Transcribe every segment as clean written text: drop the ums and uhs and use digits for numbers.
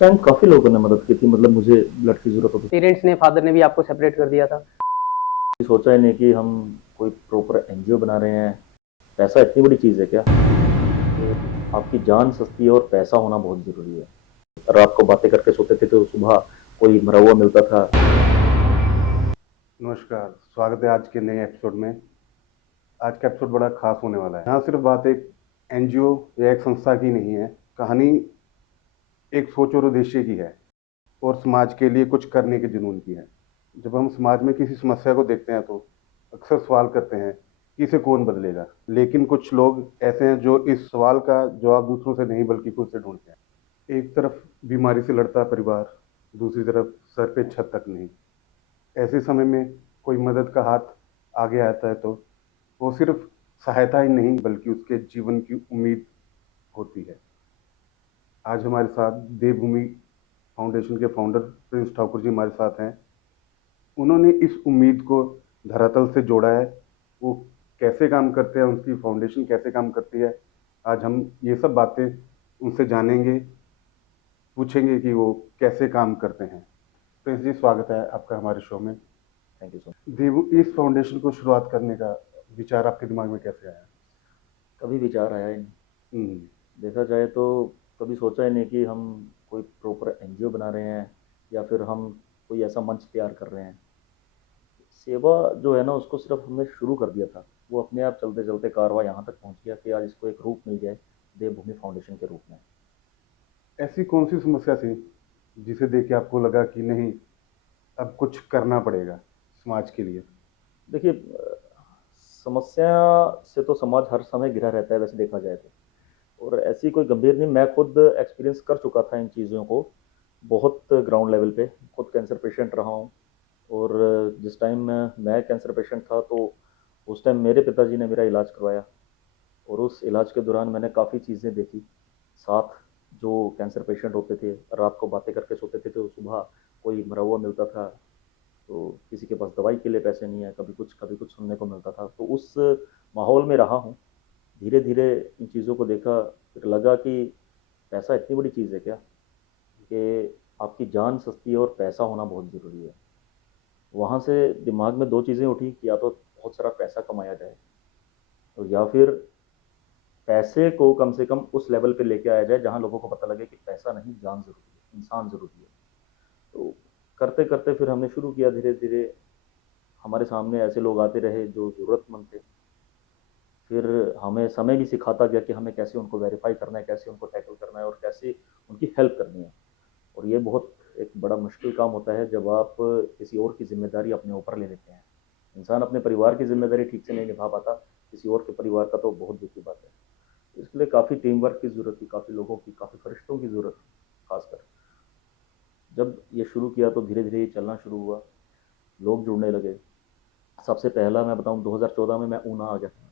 Time काफ़ी लोगों ने मदद की थी, मतलब मुझे ब्लड की ज़रूरत होती पेरेंट्स ने, फादर ने भी आपको सेपरेट कर दिया था। थी। सोचा ही नहीं कि हम कोई प्रॉपर एनजीओ बना रहे हैं। पैसा इतनी बड़ी चीज़ है क्या कि आपकी जान सस्ती है और पैसा होना बहुत ज़रूरी है। रात को बातें करके सोते थे तो सुबह कोई मरा हुआ मिलता था। नमस्कार, स्वागत है आज के नए एपिसोड में। आज का एपिसोड बड़ा खास होने वाला है। यहाँ सिर्फ बात एक एनजीओ या एक संस्था की नहीं है, कहानी एक सोच और उद्देश्य की है और समाज के लिए कुछ करने के जुनून की है। जब हम समाज में किसी समस्या को देखते हैं तो अक्सर सवाल करते हैं कि इसे कौन बदलेगा, लेकिन कुछ लोग ऐसे हैं जो इस सवाल का जवाब दूसरों से नहीं बल्कि खुद से ढूंढते हैं। एक तरफ बीमारी से लड़ता परिवार, दूसरी तरफ सर पे छत तक नहीं। ऐसे समय में कोई मदद का हाथ आगे आता है तो वो सिर्फ सहायता ही नहीं बल्कि उसके जीवन की उम्मीद होती है। आज हमारे साथ देवभूमि फाउंडेशन के फाउंडर प्रिंस ठाकुर जी हमारे साथ हैं। उन्होंने इस उम्मीद को धरातल से जोड़ा है। वो कैसे काम करते हैं, उनकी फाउंडेशन कैसे काम करती है, आज हम ये सब बातें उनसे जानेंगे, पूछेंगे कि वो कैसे काम करते हैं। प्रिंस जी, स्वागत है आपका हमारे शो में। Thank you so much. Dev, इस फाउंडेशन को शुरुआत करने का विचार आपके दिमाग में कैसे आया? कभी विचार आया ही नहीं। हम्म। देखा जाए तो कभी सोचा ही नहीं कि हम कोई प्रॉपर एनजीओ बना रहे हैं या फिर हम कोई ऐसा मंच तैयार कर रहे हैं। सेवा जो है ना, उसको सिर्फ हमने शुरू कर दिया था। वो अपने आप चलते चलते कारवां यहाँ तक पहुँच गया कि आज इसको एक रूप मिल गया है, देवभूमि फाउंडेशन के रूप में। ऐसी कौन सी समस्या थी जिसे देख के आपको लगा कि नहीं, अब कुछ करना पड़ेगा समाज के लिए? देखिए, समस्या से तो समाज हर समय घिरा रहता है वैसे देखा जाए तो। और ऐसी कोई गंभीर नहीं, मैं खुद एक्सपीरियंस कर चुका था इन चीज़ों को बहुत ग्राउंड लेवल पे। खुद कैंसर पेशेंट रहा हूँ। और जिस टाइम मैं कैंसर पेशेंट था तो उस टाइम मेरे पिताजी ने मेरा इलाज करवाया। और उस इलाज के दौरान मैंने काफ़ी चीज़ें देखी। साथ जो कैंसर पेशेंट होते थे, रात को बातें करके सोते थे तो सुबह कोई मरा हुआ मिलता था। तो किसी के पास दवाई के लिए पैसे नहीं है, कभी कुछ सुनने को मिलता था। तो उस माहौल में रहा हूँ। धीरे धीरे इन चीज़ों को देखा, फिर लगा कि पैसा इतनी बड़ी चीज़ है क्या कि आपकी जान सस्ती है और पैसा होना बहुत ज़रूरी है। वहाँ से दिमाग में दो चीज़ें उठी कि या तो बहुत सारा पैसा कमाया जाए, और या फिर पैसे को कम से कम उस लेवल पे लेके आया जाए जहाँ लोगों को पता लगे कि पैसा नहीं, जान ज़रूरी है, इंसान ज़रूरी है। तो करते करते फिर हमने शुरू किया धीरे धीरे। हमारे सामने ऐसे लोग आते रहे जो ज़रूरतमंद थे। फिर हमें समय भी सिखाता गया कि हमें कैसे उनको वेरीफाई करना है, कैसे उनको टैकल करना है और कैसे उनकी हेल्प करनी है। और ये बहुत एक बड़ा मुश्किल काम होता है जब आप किसी और की जिम्मेदारी अपने ऊपर ले लेते हैं। इंसान अपने परिवार की जिम्मेदारी ठीक से नहीं निभा पाता, किसी और के परिवार का तो बहुत दूर की बात है। इसके लिए काफ़ी टीम वर्क की ज़रूरत थी, काफ़ी लोगों की, काफ़ी फरिश्तों की ज़रूरत थी। खासकर जब ये शुरू किया तो धीरे धीरे ये चलना शुरू हुआ, लोग जुड़ने लगे। सबसे पहला मैं बताऊं, 2014 में मैं ऊना आ गया था।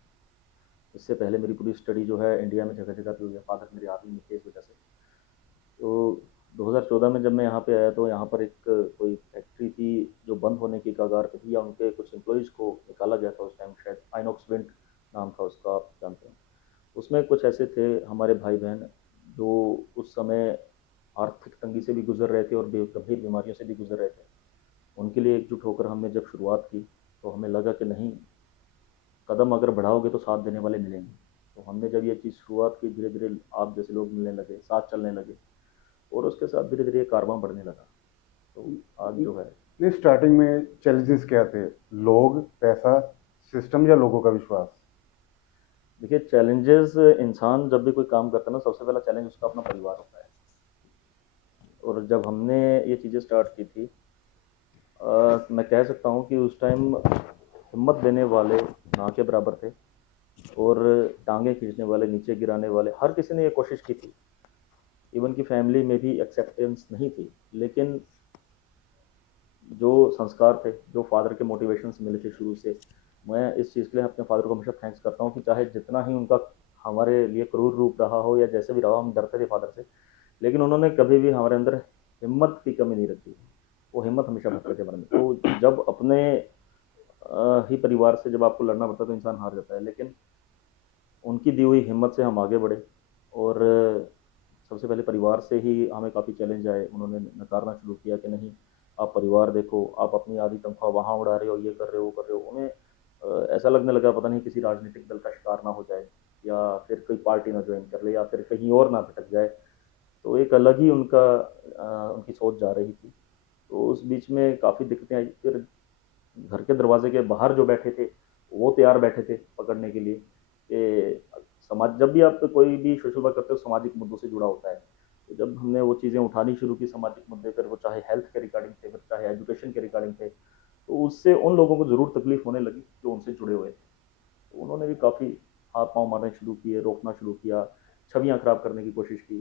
इससे पहले मेरी पूरी स्टडी जो है इंडिया में जगह जगह पे हुई है। फादर मेरे आर्मी में थे, इस वजह से। तो 2014 में जब मैं यहाँ पे आया तो यहाँ पर एक कोई फैक्ट्री थी जो बंद होने की कगार पे थी, या उनके कुछ एम्प्लॉयज़ को निकाला गया था उस टाइम। शायद आइनॉक्स विंड नाम था उसका, आप जानते हैं। उसमें कुछ ऐसे थे हमारे भाई बहन जो उस समय आर्थिक तंगी से भी गुजर रहे थे और गंभीर बीमारियों से भी गुजर रहे थे। उनके लिए एकजुट होकर हमने जब शुरुआत की तो हमें लगा कि नहीं, कदम अगर बढ़ाओगे तो साथ देने वाले मिलेंगे। तो हमने जब ये चीज़ शुरुआत की, धीरे धीरे आप जैसे लोग मिलने लगे, साथ चलने लगे, और उसके साथ धीरे धीरे कारवां बढ़ने लगा। तो आज जो है, नहीं, स्टार्टिंग में चैलेंजेस क्या थे? लोग, पैसा, सिस्टम या लोगों का विश्वास? देखिए, चैलेंजेस, इंसान जब भी कोई काम करता है ना, सबसे पहला चैलेंज उसका अपना परिवार होता है। और जब हमने ये चीज़ें स्टार्ट की थी, मैं कह सकता हूँ कि उस टाइम हिम्मत देने वाले ना के बराबर थे, और टांगे खींचने वाले, नीचे गिराने वाले, हर किसी ने ये कोशिश की थी। इवन की फैमिली में भी एक्सेप्टेंस नहीं थी। लेकिन जो संस्कार थे, जो फादर के मोटिवेशंस मिले थे शुरू से, मैं इस चीज़ के लिए अपने फादर को हमेशा थैंक्स करता हूँ कि चाहे जितना ही उनका हमारे लिए क्रूर रूप रहा हो या जैसे भी रहा हो, हम डरते थे फादर से, लेकिन उन्होंने कभी भी हमारे अंदर हिम्मत की कमी नहीं रखी। वो हिम्मत हमेशा भरते थे मन में। तो जब अपने ही परिवार से जब आपको लड़ना पड़ता है तो इंसान हार जाता है। लेकिन उनकी दी हुई हिम्मत से हम आगे बढ़े। और सबसे पहले परिवार से ही हमें काफ़ी चैलेंज आए। उन्होंने नकारना शुरू किया कि नहीं, आप परिवार देखो, आप अपनी आधी तनख्वाह वहाँ उड़ा रहे हो, ये कर रहे हो, वो कर रहे हो। उन्हें ऐसा लगने लगा पता नहीं किसी राजनीतिक दल का शिकार ना हो जाए, या फिर कोई पार्टी ना ज्वाइन कर ले, या फिर कहीं और ना भटक जाए। तो एक अलग ही उनकी सोच जा रही थी। तो उस बीच में काफ़ी दिक्कतें आई। फिर घर के दरवाजे के बाहर जो बैठे थे, वो तैयार बैठे थे पकड़ने के लिए कि समाज, जब भी आप कोई भी शुरुआत करते हो सामाजिक मुद्दों से जुड़ा होता है। तो जब हमने वो चीज़ें उठानी शुरू की सामाजिक मुद्दे, फिर वो चाहे हेल्थ के रिगार्डिंग थे, फिर चाहे एजुकेशन के रिगार्डिंग थे, तो उससे उन लोगों को ज़रूर तकलीफ होने लगी जो उनसे जुड़े हुए थे। तो उन्होंने भी काफ़ी हाथ पाँव मारने शुरू किए, रोकना शुरू किया, छवियाँ खराब करने की कोशिश की।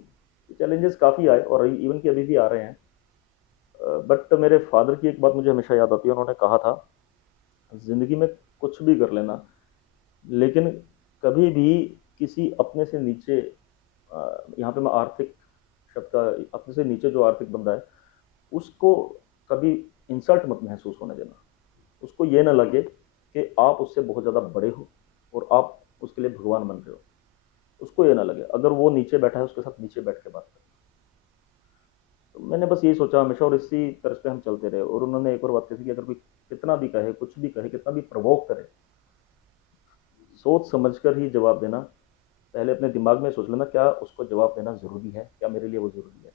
चैलेंजेस काफ़ी आए और इवन कि अभी भी आ रहे हैं। बट मेरे फादर की एक बात मुझे हमेशा याद आती है। उन्होंने कहा था, ज़िंदगी में कुछ भी कर लेना, लेकिन कभी भी किसी अपने से नीचे, यहाँ पे मैं आर्थिक शब्द का, अपने से नीचे जो आर्थिक बंदा है, उसको कभी इंसल्ट मत महसूस होने देना। उसको ये ना लगे कि आप उससे बहुत ज़्यादा बड़े हो और आप उसके लिए भगवान बन रहे हो। उसको ये ना लगे, अगर वो नीचे बैठा है उसके साथ नीचे बैठ के बात करें। तो मैंने बस यही सोचा हमेशा, और इसी तरह पे हम चलते रहे। और उन्होंने एक और बात कही थी कि अगर कोई कितना भी कहे, कुछ भी कहे, कितना भी प्रवोक करे, सोच समझ कर ही जवाब देना। पहले अपने दिमाग में सोच लेना, क्या उसको जवाब देना ज़रूरी है, क्या मेरे लिए वो ज़रूरी है।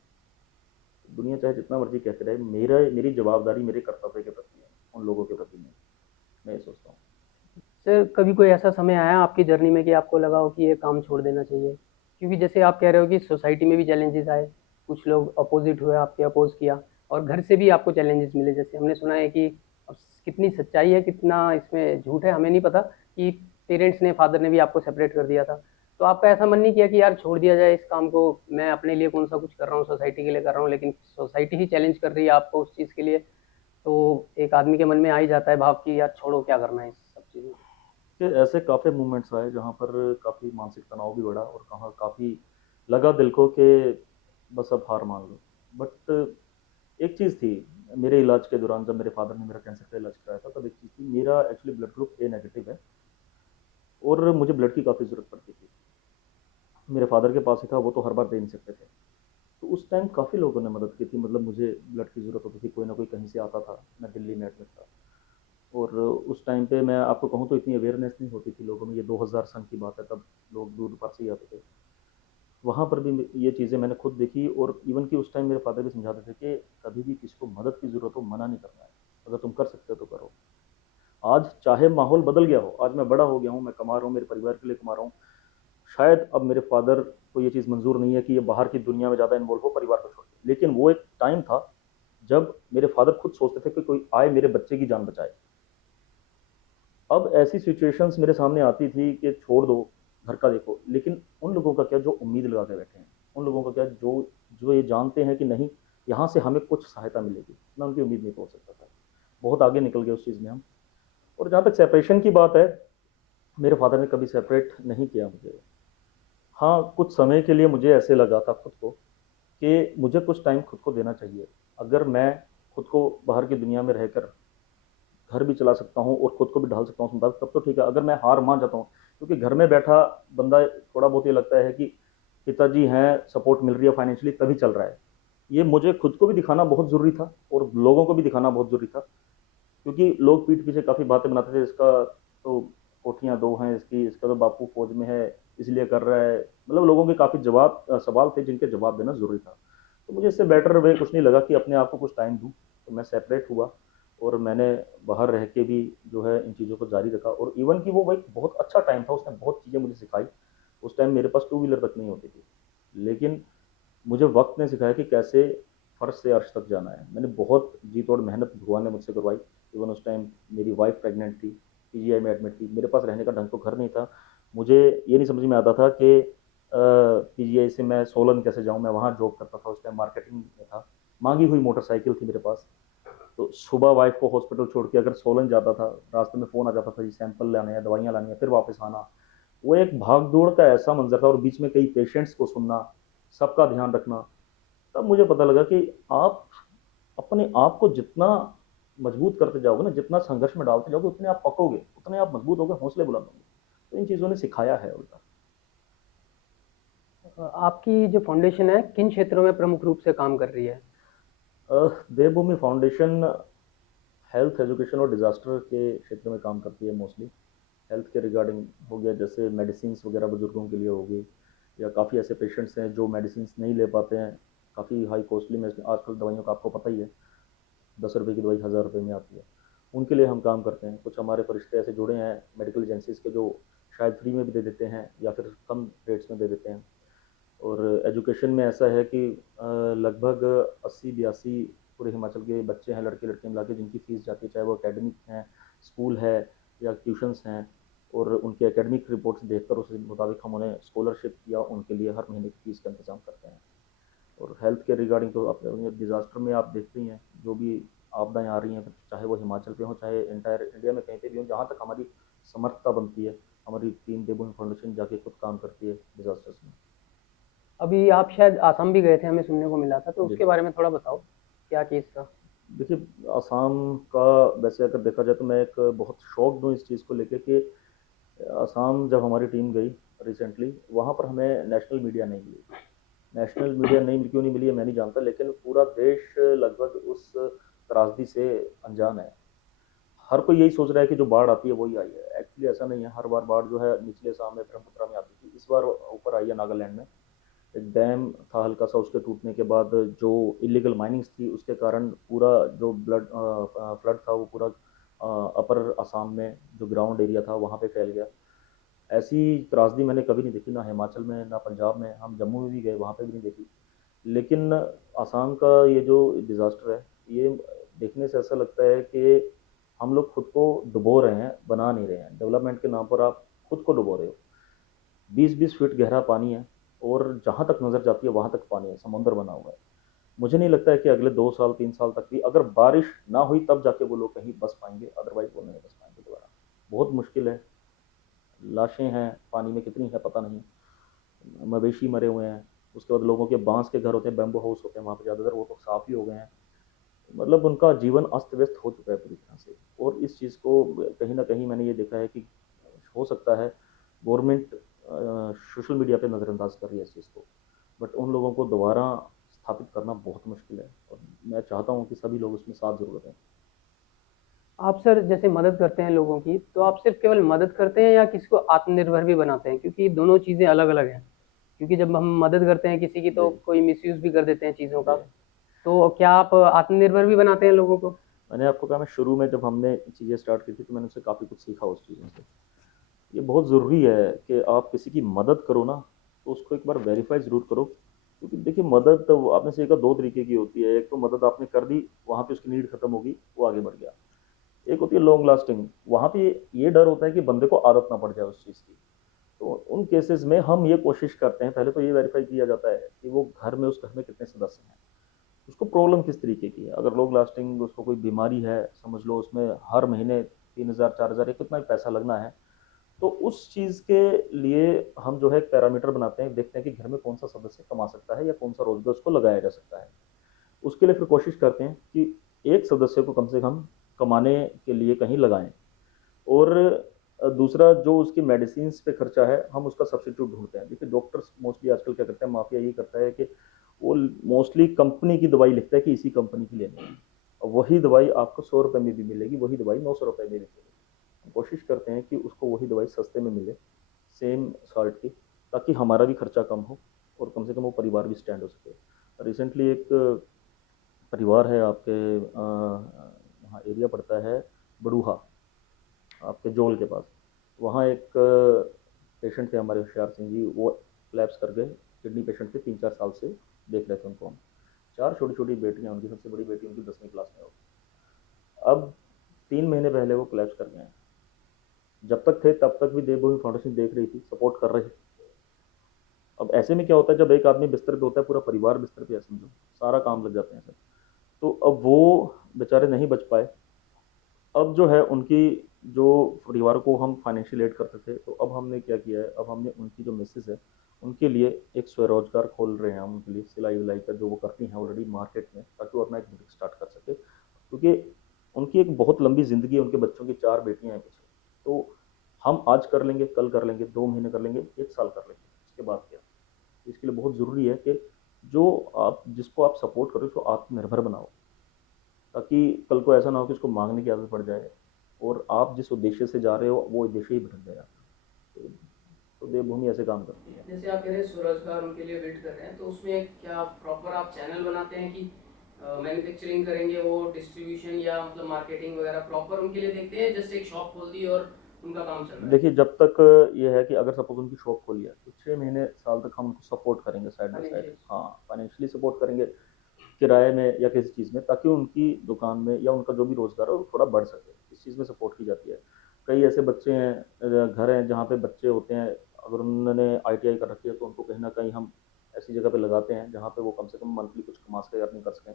दुनिया चाहे जितना मर्जी कहते रहे, मेरी जवाबदारी मेरे कर्तव्य के प्रति है, उन लोगों के प्रति नहीं। मैं ये सोचता हूँ। सर, कभी कोई ऐसा समय आया आपकी जर्नी में कि आपको लगा हो कि ये काम छोड़ देना चाहिए? क्योंकि जैसे आप कह रहे हो कि सोसाइटी में भी चैलेंजेस आए, कुछ लोग अपोजिट हुए, आपके अपोज किया, और घर से भी आपको चैलेंजेस मिले। जैसे हमने सुना है कि अब कितनी सच्चाई है, कितना इसमें झूठ है, हमें नहीं पता, कि पेरेंट्स ने, फादर ने भी आपको सेपरेट कर दिया था। तो आपका ऐसा मन नहीं किया कि यार छोड़ दिया जाए इस काम को, मैं अपने लिए कौन सा कुछ कर रहा हूँ, सोसाइटी के लिए कर रहा हूँ, लेकिन सोसाइटी ही चैलेंज कर रही है आपको उस चीज़ के लिए। तो एक आदमी के मन में आ ही जाता है भाव कि यार छोड़ो, क्या करना है इस सब चीज़ों को। कि ऐसे काफ़ी मूवमेंट्स आए जहाँ पर काफ़ी मानसिक तनाव भी बढ़ा, और कहाँ काफ़ी लगा दिल को कि बस अब हार मान लो। बट एक चीज़ थी, मेरे इलाज के दौरान जब मेरे फादर ने मेरा कैंसर का इलाज कराया था, तब एक चीज़ थी, मेरा actually blood group A negative है और मुझे ब्लड की काफ़ी ज़रूरत पड़ती थी। मेरे फादर के पास ही था, वो तो हर बार दे नहीं सकते थे। तो उस टाइम काफ़ी लोगों ने मदद की थी। मतलब मुझे ब्लड की ज़रूरत होती थी, कोई ना कोई कहीं से आता था, मैं दिल्ली में एडमिट था। और उस टाइम पे मैं आपको कहूँ तो इतनी अवेयरनेस नहीं होती थी लोगों में। ये 2000 सन की बात है, तब लोग दूर पार से ही आते थे। वहाँ पर भी ये चीज़ें मैंने खुद देखी, और इवन कि उस टाइम मेरे फादर भी समझाते थे कि कभी भी किसी को मदद की ज़रूरत हो, मना नहीं करना है। अगर तुम कर सकते हो तो करो। आज चाहे माहौल बदल गया हो, आज मैं बड़ा हो गया हूँ, मैं कमा रहा हूँ, मेरे परिवार के लिए कमा रहा हूँ। शायद अब मेरे फादर को ये चीज़ मंजूर नहीं है कि ये बाहर की दुनिया में ज़्यादा इन्वॉल्व हो, परिवार को छोड़ के। लेकिन वो एक टाइम था जब मेरे फादर खुद सोचते थे कि कोई आए मेरे बच्चे की जान बचाए। अब ऐसी सिचुएशंस मेरे सामने आती थी कि छोड़ दो, घर का देखो। लेकिन उन लोगों का क्या जो उम्मीद लगा के बैठे हैं, उन लोगों का क्या जो जो ये जानते हैं कि नहीं, यहाँ से हमें कुछ सहायता मिलेगी। मैं उनकी उम्मीद नहीं तोड़ सकता था। बहुत आगे निकल गए उस चीज़ में हम। और जहाँ तक सेपरेशन की बात है, मेरे फादर ने कभी सेपरेट नहीं किया मुझे। हाँ, कुछ समय के लिए मुझे ऐसे लगा था खुद को कि मुझे कुछ टाइम खुद को देना चाहिए। अगर मैं खुद को बाहर की दुनिया में रहकर घर भी चला सकता हूँ और खुद को भी ढाल सकता हूँ संभाल, तब तो ठीक है। अगर मैं हार मान जाता हूँ, क्योंकि घर में बैठा बंदा थोड़ा बहुत ये लगता है कि पिताजी हैं, सपोर्ट मिल रही है फाइनेंशियली, तभी चल रहा है। ये मुझे खुद को भी दिखाना बहुत ज़रूरी था और लोगों को भी दिखाना बहुत ज़रूरी था। क्योंकि लोग पीठ पीछे काफ़ी बातें बनाते थे, इसका तो कोठियाँ दो हैं, इसका तो बापू फौज में है, इसलिए कर रहा है। मतलब लोगों के काफ़ी सवाल थे जिनके जवाब देना ज़रूरी था। तो मुझे इससे बेटर वे कुछ नहीं लगा कि अपने आप को कुछ टाइम दूँ। तो मैं सेपरेट हुआ, और मैंने बाहर रह के भी जो है इन चीज़ों को जारी रखा। और इवन कि वो एक बहुत अच्छा टाइम था, उसने बहुत चीज़ें मुझे सिखाई। उस टाइम मेरे पास टू व्हीलर तक नहीं होती थी, लेकिन मुझे वक्त ने सिखाया कि कैसे फर्श से अर्श तक जाना है। मैंने बहुत जी तोड़ मेहनत भगवान ने मुझसे करवाई। इवन उस टाइम मेरी वाइफ प्रेग्नेंट थी, पीजीआई में एडमिट थी। मेरे पास रहने का ढंग तो घर नहीं था। मुझे ये नहीं समझ में आता था कि पीजीआई से मैं सोलन कैसे जाऊँ। मैं वहाँ जॉब करता था, उस टाइम मार्केटिंग में था। मांगी हुई मोटरसाइकिल थी मेरे पास। तो सुबह वाइफ को हॉस्पिटल छोड़ के अगर सोलन जाता था, रास्ते में फ़ोन आ जाता था जी सैंपल लाने हैं, दवाइयाँ लानी है, फिर वापस आना। वो एक भाग दौड़ का ऐसा मंजर था, और बीच में कई पेशेंट्स को सुनना, सबका ध्यान रखना। तब मुझे पता लगा कि आप अपने आप को जितना मजबूत करते जाओगे ना, जितना संघर्ष में डालते जाओगे, उतने आप पकोगे, उतने आप मजबूत होगे, हौसले बुलंद होंगे। तो इन चीज़ों ने सिखाया है उल्टा। आपकी जो फाउंडेशन है किन क्षेत्रों में प्रमुख रूप से काम कर रही है? देवभूमि फाउंडेशन हेल्थ, एजुकेशन और डिज़ास्टर के क्षेत्र में काम करती है मोस्टली। हेल्थ के रिगार्डिंग हो गया, जैसे मेडिसिन्स वगैरह बुजुर्गों के लिए हो गई, या काफ़ी ऐसे पेशेंट्स हैं जो मेडिसिन्स नहीं ले पाते हैं, काफ़ी हाई कॉस्टली में आजकल दवाइयों का आपको पता ही है, 10 रुपये की दवाई 1000 रुपये में आती है। उनके लिए हम काम करते हैं। कुछ हमारे फरिश्ते ऐसे जुड़े हैं मेडिकल एजेंसीज़ के, जो शायद फ्री में भी दे देते हैं या फिर कम रेट्स में दे देते हैं। और एजुकेशन में ऐसा है कि लगभग 80-82 पूरे हिमाचल के बच्चे हैं, लड़के लड़कियां मिला के, जिनकी फ़ीस जाती है, चाहे वो एकेडमिक हैं, स्कूल है या ट्यूशन्स हैं, और उनके एकेडमिक रिपोर्ट्स देखकर उस मुताबिक हम उन्हें स्कॉलरशिप या उनके लिए हर महीने की फ़ीस का इंतज़ाम करते हैं। और हेल्थ के रिगार्डिंग तो आप डिज़ास्टर में आप देखते ही हैं, जो भी आपदाएं आ रही हैं, चाहे वो हिमाचल पे हो, चाहे इंटायर इंडिया में कहीं पे भी हो, जहाँ तक हमारी समर्थता बनती है, हमारी टीम देवभूमि फाउंडेशन जाके खुद काम करती है डिज़ास्टर्स में। अभी आप शायद आसाम भी गए थे, हमें सुनने को मिला था, तो जी। उसके बारे में थोड़ा बताओ, क्या केस था? देखिए, असम का वैसे अगर देखा जाए तो मैं एक बहुत शॉक्ड हूँ इस चीज़ को लेके कि असम जब हमारी टीम गई रिसेंटली, वहाँ पर हमें नेशनल मीडिया नहीं मिली। नेशनल मीडिया नहीं, क्यों नहीं मिली है मैं नहीं जानता, लेकिन पूरा देश लगभग उस त्रासदी से अनजान है। हर कोई यही सोच रहा है कि जो बाढ़ आती है वही आई है। एक्चुअली ऐसा नहीं है। हर बार बाढ़ जो है निचले असम में, ब्रह्मपुत्रा में आती थी, इस बार ऊपर आई है नागालैंड में। एक डैम था हल्का सा, उसके टूटने के बाद जो इलीगल माइनिंग्स थी उसके कारण पूरा जो फ्लड था वो पूरा अपर असम में जो ग्राउंड एरिया था वहाँ पे फैल गया। ऐसी त्रासदी मैंने कभी नहीं देखी, ना हिमाचल में ना पंजाब में। हम जम्मू में भी गए, वहाँ पे भी नहीं देखी। लेकिन असम का ये जो डिज़ास्टर है, ये देखने से ऐसा लगता है कि हम लोग खुद को डुबो रहे हैं, बना नहीं रहे हैं। डेवलपमेंट के नाम पर आप खुद को डुबो रहे हो। 20-20 फीट गहरा पानी है, और जहाँ तक नज़र जाती है वहाँ तक पानी है, समुंदर बना हुआ है। मुझे नहीं लगता है कि अगले 2 साल 3 साल तक भी, अगर बारिश ना हुई तब जाके वो लोग कहीं बस पाएंगे, अदरवाइज वो नहीं बस पाएंगे दोबारा। बहुत मुश्किल है। लाशें हैं पानी में, कितनी है पता नहीं। मवेशी मरे हुए हैं। उसके बाद लोगों के बांस के घर होते हैं, बैम्बू हाउस होते हैं वहाँ पे ज़्यादातर, वो तो साफ ही हो गए हैं। मतलब उनका जीवन अस्त व्यस्त हो चुका है पूरी तरह से। और इस चीज़ को कहीं ना कहीं मैंने ये देखा है कि हो सकता है गवर्नमेंट सोशल मीडिया पे नज़रअंदाज कर रही है इस चीज़ को, बट उन लोगों को दोबारा स्थापित करना बहुत मुश्किल है, और मैं चाहता हूँ कि सभी लोग उसमें साथ ज़रूर दें। आप सर जैसे मदद करते हैं लोगों की, तो आप सिर्फ केवल मदद करते हैं या किसी को आत्मनिर्भर भी बनाते हैं? क्योंकि दोनों चीज़ें अलग अलग हैं। क्योंकि जब हम मदद करते हैं किसी की, जी। तो कोई मिसयूज़ भी कर देते हैं चीज़ों का। जी। तो क्या आप आत्मनिर्भर भी बनाते हैं लोगों को? मैंने आपको कहा, मैं शुरू में जब हमने चीज़ें स्टार्ट की थी तो मैंने उससे काफ़ी कुछ सीखा उस चीज़ों से। ये बहुत ज़रूरी है कि आप किसी की मदद करो ना, तो उसको एक बार वेरीफाई ज़रूर करो। क्योंकि देखिए, मदद तो आपने सही कहा, दो तरीके की होती है। एक तो मदद आपने कर दी, वहाँ पे उसकी नीड खत्म होगी, वो आगे बढ़ गया। एक होती है लॉन्ग लास्टिंग, वहाँ पे ये डर होता है कि बंदे को आदत ना पड़ जाए उस चीज़ की। तो उन केसेस में हम ये कोशिश करते हैं, पहले तो ये वेरीफाई किया जाता है कि वो घर में, उस घर में कितने सदस्य हैं, उसको प्रॉब्लम किस तरीके की है। अगर लॉन्ग लास्टिंग उसको कोई बीमारी है, समझ लो उसमें हर महीने 3000 4000 या कितना भी पैसा लगना है, तो उस चीज़ के लिए हम जो है एक पैरामीटर बनाते हैं, देखते हैं कि घर में कौन सा सदस्य कमा सकता है या कौन सा रोजगार उसको लगाया जा सकता है। उसके लिए फिर कोशिश करते हैं कि एक सदस्य को कम से कम कमाने के लिए कहीं लगाएं। और दूसरा जो उसकी मेडिसिन पे खर्चा है, हम उसका सब्सिट्यूट ढूंढते हैं। देखिए, डॉक्टर्स मोस्टली आजकल क्या करते हैं, माफिया यही करता है कि वो मोस्टली कंपनी की दवाई लिखता है कि इसी कंपनी की लेनी है, और वही दवाई आपको 100 रुपये में भी मिलेगी, वही दवाई 900 रुपये में भी मिलेगी। हम कोशिश करते हैं कि उसको वही दवाई सस्ते में मिले, सेम सॉल्ट की, ताकि हमारा भी खर्चा कम हो और कम से कम वो परिवार भी स्टैंड हो सके। रिसेंटली एक परिवार है आपके वहाँ एरिया पड़ता है बड़ूहा, आपके जोल के पास। वहाँ एक पेशेंट थे हमारे होशियार सिंह जी, वो कोलैप्स कर गए। किडनी पेशेंट थे, 3-4 साल से देख रहे थे उनको हम। 4 छोटी छोटी बेटियाँ उनकी, सबसे बड़ी बेटी उनकी 10वीं क्लास में हो। अब 3 महीने पहले वो कोलैप्स कर गए हैं। जब तक थे तब तक भी देवभूमि फाउंडेशन देख रही थी, सपोर्ट कर रही थी। अब ऐसे में क्या होता है, जब एक आदमी बिस्तर पे होता है, पूरा परिवार बिस्तर पे है, समझो सारा काम लग जाते हैं सब। तो अब वो बेचारे नहीं बच पाए। अब जो है उनकी, जो परिवार को हम फाइनेंशियल एड करते थे, तो अब हमने क्या किया है, अब हमने उनकी जो मिसेज है उनके लिए एक स्वरोजगार खोल रहे हैं हम उनके लिए, सिलाई विलाई का जो वो करती हैं ऑलरेडी मार्केट में, ताकि वो अपना एक बुटीक स्टार्ट कर सके। क्योंकि उनकी एक बहुत लंबी ज़िंदगी है, उनके बच्चों की 4 बेटियां हैं पीछे। तो हम आज कर लेंगे, कल कर लेंगे, 2 महीने कर लेंगे, 1 साल कर लेंगे, उसके बाद क्या। इसके लिए बहुत ज़रूरी है कि जो आप जिसको आप सपोर्ट करो उसको आत्मनिर्भर बनाओ, ताकि कल को ऐसा ना हो कि उसको मांगने की आदत पड़ जाए और आप जिस उद्देश्य से जा रहे हो वो उद्देश्य ही भटक जाए आपका। तो, तो देवभूमि ऐसे काम करती है। जैसे आप कह रहे हैं स्वरोजगार उनके लिए वेट कर रहे हैं, तो उसमें क्या प्रॉपर आप चैनल बनाते हैं कि मैन्युफैक्चरिंग करेंगे वो, डिस्ट्रीब्यूशन या मतलब मार्केटिंग वगैरह प्रॉपर उनके लिए देखते हैं, जस्ट एक शॉप खोल दी और उनका काम चल रहा है? देखिए, जब तक ये है कि अगर सपोज उनकी शॉप खोली है तो 6 महीने साल तक हम उनको सपोर्ट करेंगे साइड बाय साइड। फाइनेंशियल? हाँ, फाइनेंशियली सपोर्ट करेंगे, किराए में या किसी चीज़ में, ताकि उनकी दुकान में या उनका जो भी रोज़गार है वो थोड़ा बढ़ सके, इस चीज़ में सपोर्ट की जाती है। कई ऐसे बच्चे हैं, घर हैं जहाँ पे बच्चे होते हैं, अगर उन्होंने आईटीआई कर रखी है तो उनको कहीं ना कहीं हम ऐसी जगह पे लगाते हैं जहाँ पे वो कम से कम मंथली कुछ कमा सके, अर्निंग कर सकें।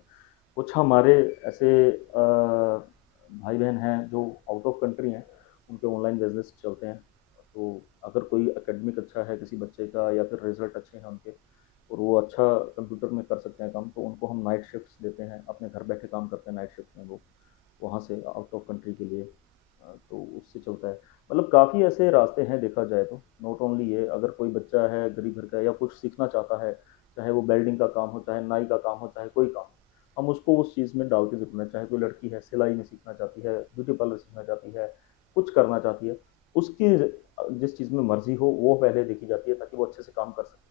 कुछ हमारे ऐसे भाई बहन हैं जो आउट ऑफ कंट्री हैं, उनके ऑनलाइन बिजनेस चलते हैं। तो अगर कोई एकेडमिक अच्छा है किसी बच्चे का या फिर रिजल्ट अच्छे हैं उनके और वो अच्छा कंप्यूटर में कर सकते हैं काम, तो उनको हम नाइट शिफ्ट्स देते हैं, अपने घर बैठे काम करते हैं नाइट शिफ्ट में वो, वहाँ से आउट ऑफ कंट्री के लिए। तो उससे चलता है। मतलब काफ़ी ऐसे रास्ते हैं देखा जाए तो, नॉट ओनली ये। अगर कोई बच्चा है गरीब घर का या कुछ सीखना चाहता है, चाहे वो वेल्डिंग का काम हो, चाहे नाई का काम हो, चाहे कोई काम हो, हम उसको उस चीज़ में डालते ज़रूर हैं। चाहे कोई लड़की है सिलाई में सीखना चाहती है, ब्यूटी पार्लर सीखना चाहती है, कुछ करना चाहती है, उसकी जिस चीज़ में मर्जी हो वो पहले देखी जाती है ताकि वो अच्छे से काम कर सके।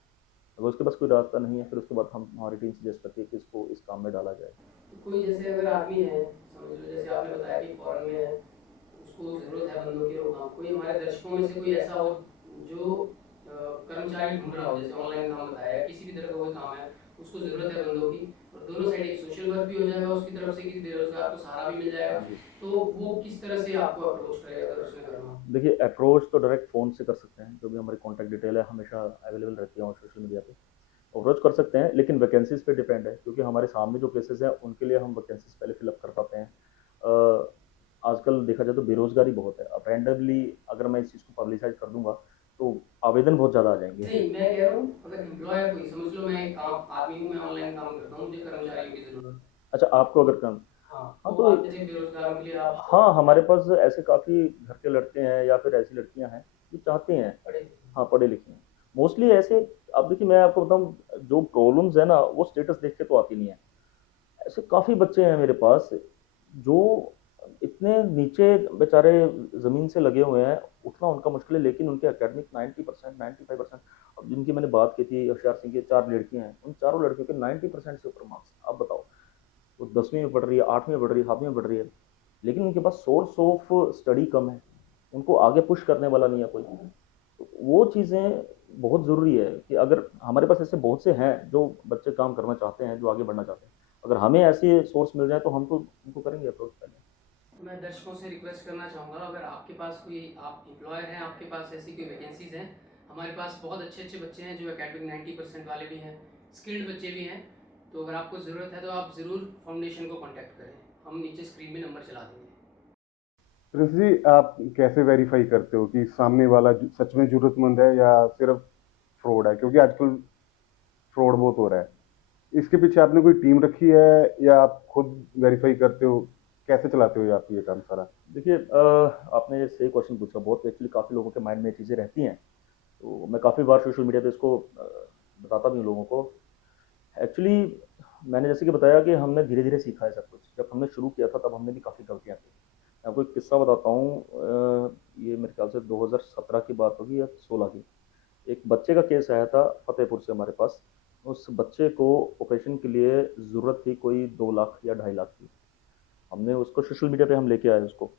अगर उसके पास कोई रास्ता नहीं है फिर उसके बाद हम हमारी टीम सजेस्ट करती है कि इसको इस काम में डाला जाए। तो कोई जैसे अगर आदमी है, समझ लो जैसे आपने बताया कि फॉरेन में है, उसको ज़रूरत है बंदों की रोकथाम, कोई हमारे दर्शकों में से कोई ऐसा हो जो कर्मचारी ढूंढ रहा हो, जैसे ऑनलाइन काम बताया या किसी भी तरह का कोई काम है, उसको ज़रूरत है बंदों की, और दोनों साइड एक सोशल वर्क भी हो जाएगा उसकी तरफ से कि बेरोजगार को सहारा भी मिल जाएगा, जी। तो वो किस तरह से आपको अप्रोच करे अगर उसने करना हो? देखिए, अप्रोच तो डायरेक्ट फ़ोन से कर सकते हैं, जो भी हमारी कॉन्टैक्ट डिटेल है हमेशा अवेलेबल रहती है और सोशल मीडिया पे। अप्रोच कर सकते हैं, लेकिन वैकेंसीज़ पे डिपेंड है, क्योंकि हमारे सामने जो प्लेसेस हैं उनके लिए हम वैकेंसीज़ पहले फिल अप कर पाते हैं। आजकल देखा जाए तो बेरोज़गारी बहुत है। अब रैंडमली अगर मैं इस चीज़ को पब्लिसाइज़ कर दूँगा, तो आवेदन बहुत ज़्यादा आ जाएँगे। नहीं, मैं कह रहा हूँ अगर एम्प्लॉयर कोई, समझ लो मैं एक काम आदमी हूँ, मैं ऑनलाइन काम करता हूँ, मुझे कर्मचारियों की ज़रूरत है। अच्छा, आपको अगर कम। हाँ, हाँ, तो तो अत्यधिक बेरोजगारों के लिए आप हाँ, हमारे पास ऐसे काफ़ी घर के लड़के हैं या फिर ऐसी लड़कियाँ हैं जो चाहते हैं। पढ़े लिखे हाँ, पढ़े लिखे हैं। मोस्टली ऐसे। अब देखिए, मैं आपको बताऊँ, जो प्रॉब्लम्स है ना वो स्टेटस देख के तो आती नहीं है। ऐसे काफ़ी बच्चे हैं मेरे पास जो इतने नीचे बेचारे ज़मीन से लगे हुए हैं, उठना उनका मुश्किल है, लेकिन उनके एकेडमिक 90%, 95%। अब जिनकी मैंने बात की थी होशियार सिंह की, 4 लड़कियाँ हैं, उन चारों लड़कियों के 90% से ऊपर मार्क्स। आप बताओ, वो 10वीं में पढ़ रही है, 8वीं में पढ़ रही है, 7वीं में पढ़ रही है, लेकिन उनके पास सोर्स ऑफ स्टडी कम है, उनको आगे पुश करने वाला नहीं है कोई। तो वो चीज़ें बहुत ज़रूरी है कि अगर हमारे पास ऐसे बहुत से हैं जो बच्चे काम करना चाहते हैं, जो आगे बढ़ना चाहते हैं, अगर हमें ऐसे सोर्स मिल जाए तो हम तो उनको करेंगे अप्रोच पहले। तो मैं दर्शकों से रिक्वेस्ट करना चाहूँगा, अगर आपके पास कोई, आप एम्प्लॉयर हैं, आपके पास ऐसी कोई वैकेंसीज़ हैं, हमारे पास बहुत अच्छे अच्छे बच्चे हैं जो एकेडमिक 90% वाले भी हैं, स्किल्ड बच्चे भी हैं, तो अगर आपको ज़रूरत है तो आप ज़रूर फाउंडेशन को कॉन्टैक्ट करें, हम नीचे स्क्रीन में नंबर चला देंगे। प्रिंस जी, आप कैसे वेरीफाई करते हो कि सामने वाला सच में जरूरतमंद है या सिर्फ फ्रॉड है? क्योंकि आजकल फ्रॉड बहुत हो रहा है। इसके पीछे आपने कोई टीम रखी है या आप खुद वेरीफाई करते हो? कैसे चलाते हो ये आप ये काम सारा? देखिए, आपने ये सही क्वेश्चन पूछा। बहुत एक्चुअली काफ़ी लोगों के माइंड में ये चीज़ें रहती हैं, तो मैं काफ़ी बार सोशल मीडिया पे इसको बताता भी हूँ लोगों को। एक्चुअली मैंने जैसे कि बताया कि हमने धीरे धीरे सीखा है सब कुछ। जब हमने शुरू किया था तब हमने भी काफ़ी गलतियाँ की। मैं आपको एक किस्सा बताता हूँ। ये मेरे ख्याल से 2017 की बात होगी या 16 की। एक बच्चे का केस आया था फतेहपुर से हमारे पास। उस बच्चे को ऑपरेशन के लिए ज़रूरत थी कोई 2 लाख या 2.5 लाख की। हमने उसको सोशल मीडिया पे हम लेके आए उसको।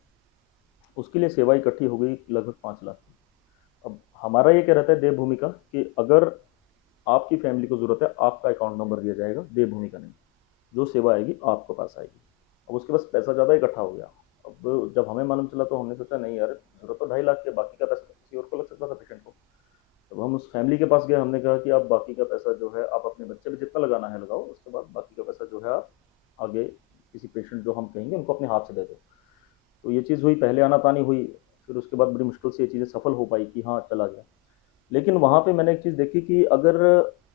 उसके लिए सेवा इकट्ठी हो गई लगभग 5 लाख की। अब हमारा ये क्या रहता है देवभूमि का, कि अगर आपकी फैमिली को ज़रूरत है, आपका अकाउंट नंबर दिया जाएगा, देवभूमि का नहीं। जो सेवा आएगी आपके पास आएगी। अब उसके पास पैसा ज़्यादा इकट्ठा हो गया। अब जब हमें मालूम चला तो हमने सोचा नहीं यार, ज़रूरत तो 2.5 लाख की है, बाकी का पैसा तो किसी और को लग सकता था पेशेंट को। तब हम उस फैमिली के पास गए, हमने कहा कि आप बाकी का पैसा जो है आप अपने बच्चे पे जितना लगाना है लगाओ, उसके बाद बाकी का पैसा जो है आप आगे किसी पेशेंट जो हम कहेंगे उनको अपने हाथ से दे दो। तो ये चीज़ हुई, पहले आनाकानी हुई, फिर उसके बाद बड़ी मुश्किल से ये चीज़ें सफल हो पाई कि हाँ चला गया। लेकिन वहाँ पे मैंने एक चीज़ देखी कि अगर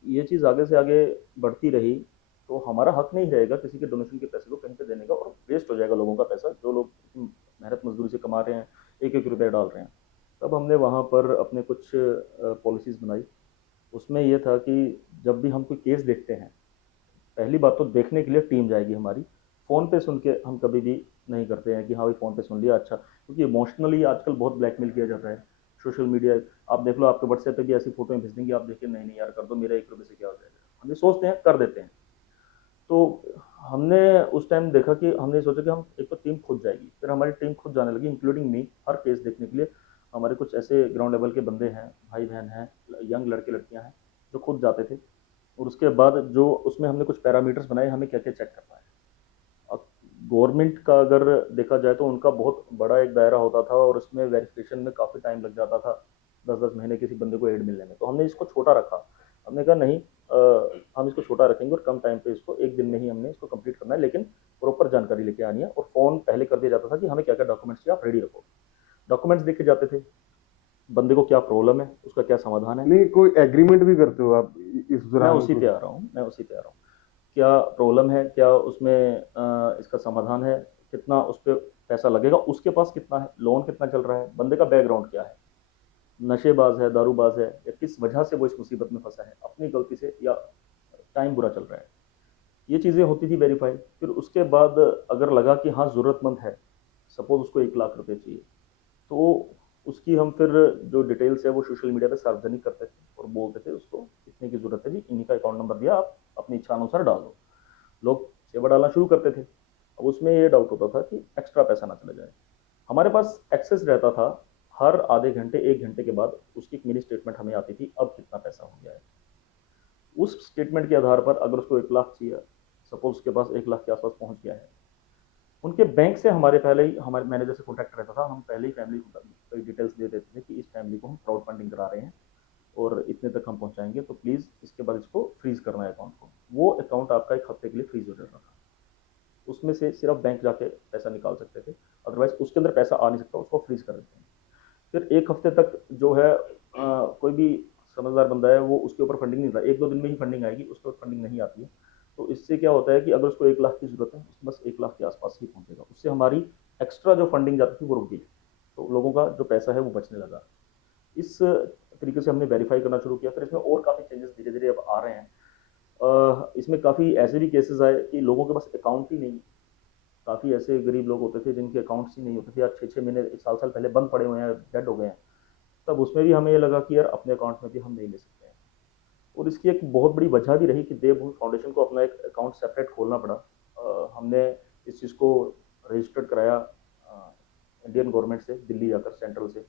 ये चीज़ आगे से आगे बढ़ती रही तो हमारा हक नहीं रहेगा किसी के डोनेशन के पैसे को कहीं पे देने का, और वेस्ट हो जाएगा लोगों का पैसा, जो लोग मेहनत मजदूरी से कमा रहे हैं, एक एक रुपये डाल रहे हैं। तब हमने वहाँ पर अपने कुछ पॉलिसीज़ बनाई उसमें ये था कि जब भी हम कोई केस देखते हैं, पहली बात तो देखने के लिए टीम जाएगी हमारी। फ़ोन पे सुन के हम कभी भी नहीं करते हैं कि हाँ भाई फ़ोन पे सुन लिया अच्छा, क्योंकि इमोशनली आजकल बहुत ब्लैकमेल किया जाता है। सोशल मीडिया, आप देख लो, आपके व्हाट्सएप पे भी ऐसी फ़ोटोएँ भेज देंगे, आप देखिए नहीं, नहीं यार कर दो, मेरा ₹1 से क्या हो जाएगा? हम ये सोचते हैं, कर देते हैं। तो हमने उस टाइम देखा कि हमने सोचा कि हम एक तो टीम खुद जाएगी, फिर हमारी टीम खुद जाने लगी इंक्लूडिंग मी, हर केस देखने के लिए। हमारे कुछ ऐसे ग्राउंड लेवल के बंदे हैं, भाई बहन हैं, यंग लड़के लड़कियां हैं, जो खुद जाते थे। और उसके बाद जो उसमें हमने कुछ पैरामीटर्स बनाए, हमें क्या क्या चेक करना है। अब गवर्नमेंट का अगर देखा जाए तो उनका बहुत बड़ा एक दायरा होता था, और उसमें वेरिफिकेशन में काफ़ी टाइम लग जाता था, 10-10 महीने किसी बंदे को एड मिलने में। तो हमने इसको छोटा रखा। हमने कहा नहीं, हम इसको छोटा रखेंगे और कम टाइम पे इसको, एक दिन में ही हमने इसको कंप्लीट करना है, लेकिन प्रॉपर जानकारी लेके आनी है। और फ़ोन पहले कर दिया जाता था कि हमें क्या क्या डॉक्यूमेंट्स चाहिए, आप रेडी रखो। डॉक्यूमेंट्स देखे जाते थे, बंदे को क्या प्रॉब्लम है, उसका क्या समाधान है। नहीं, कोई एग्रीमेंट भी करते हो आप इस मैं दौरान उसी पे कोई? आ रहा हूँ, मैं उसी पे आ रहा हूँ। क्या प्रॉब्लम है, क्या उसमें इसका समाधान है, कितना उस पर पैसा लगेगा, उसके पास कितना है, लोन कितना चल रहा है, बंदे का बैकग्राउंड क्या है, नशेबाज है, दारूबाज है, या किस वजह से वो इस मुसीबत में फंसा है, अपनी गलती से या टाइम बुरा चल रहा है। ये चीज़ें होती थी वेरीफाई। फिर उसके बाद अगर लगा कि हाँ ज़रूरतमंद है, सपोज उसको 1 लाख रुपए चाहिए, तो उसकी हम फिर जो डिटेल्स है वो सोशल मीडिया पे सार्वजनिक करते थे और बोलते थे उसको इतने की ज़रूरत है जी, इन्हीं का अकाउंट नंबर दिया, आप अपनी इच्छा अनुसार डाल दो। लोग सेवा डालना शुरू करते थे। अब उसमें ये डाउट होता था कि एक्स्ट्रा पैसा ना चला जाए। हमारे पास एक्सेस रहता था, हर आधे घंटे 1 घंटे के बाद उसकी एक मिनी स्टेटमेंट हमें आती थी, अब कितना पैसा हो गया है। उस स्टेटमेंट के आधार पर अगर उसको 1 लाख चाहिए, सपोज उसके पास 1 लाख के आसपास पहुंच गया है, उनके बैंक से हमारे पहले ही, हमारे मैनेजर से कॉन्टैक्ट रहता था, हम पहले ही फैमिली को डिटेल्स दे देते थे कि इस फैमिली को हम क्राउड फंडिंग करा रहे हैं और इतने तक हम पहुंचाएंगे, तो प्लीज़ इसके बाद इसको फ्रीज करना है अकाउंट को। वो अकाउंट आपका 1 हफ्ते के लिए फ्रीज हो जाता था। उसमें से सिर्फ बैंक जाके पैसा निकाल सकते थे, अदरवाइज उसके अंदर पैसा आ नहीं सकता, उसको फ्रीज कर देते हैं। फिर 1 हफ्ते तक जो है कोई भी समझदार बंदा है वो उसके ऊपर फंडिंग नहीं, 1-2 दिन में ही फंडिंग आएगी, उसके ऊपर फंडिंग नहीं आती है। तो इससे क्या होता है कि अगर उसको 1 लाख की जरूरत है, उसको बस 1 लाख के आसपास ही पहुंचेगा, उससे हमारी एक्स्ट्रा जो फंडिंग जाती थी वो रुक गई। तो लोगों का जो पैसा है वो बचने लगा। इस तरीके से हमने वेरीफाई करना शुरू किया। फिर इसमें और काफ़ी चेंजेस धीरे धीरे अब आ रहे हैं। इसमें काफ़ी ऐसे भी केसेस आए कि लोगों के पास अकाउंट ही नहीं। काफ़ी ऐसे गरीब लोग होते थे जिनके अकाउंट्स ही नहीं होते थे यार, 6-6 महीने, 1 साल पहले बंद पड़े हुए हैं, डेड हो गए हैं। तब उसमें भी हमें ये लगा कि यार अपने अकाउंट में भी हम नहीं ले सकते हैं। और इसकी एक बहुत बड़ी वजह भी रही कि देवभूमि फाउंडेशन को अपना एक अकाउंट सेपरेट खोलना पड़ा। हमने इस चीज़ को रजिस्टर्ड कराया इंडियन गवर्नमेंट से, दिल्ली जाकर सेंट्रल से।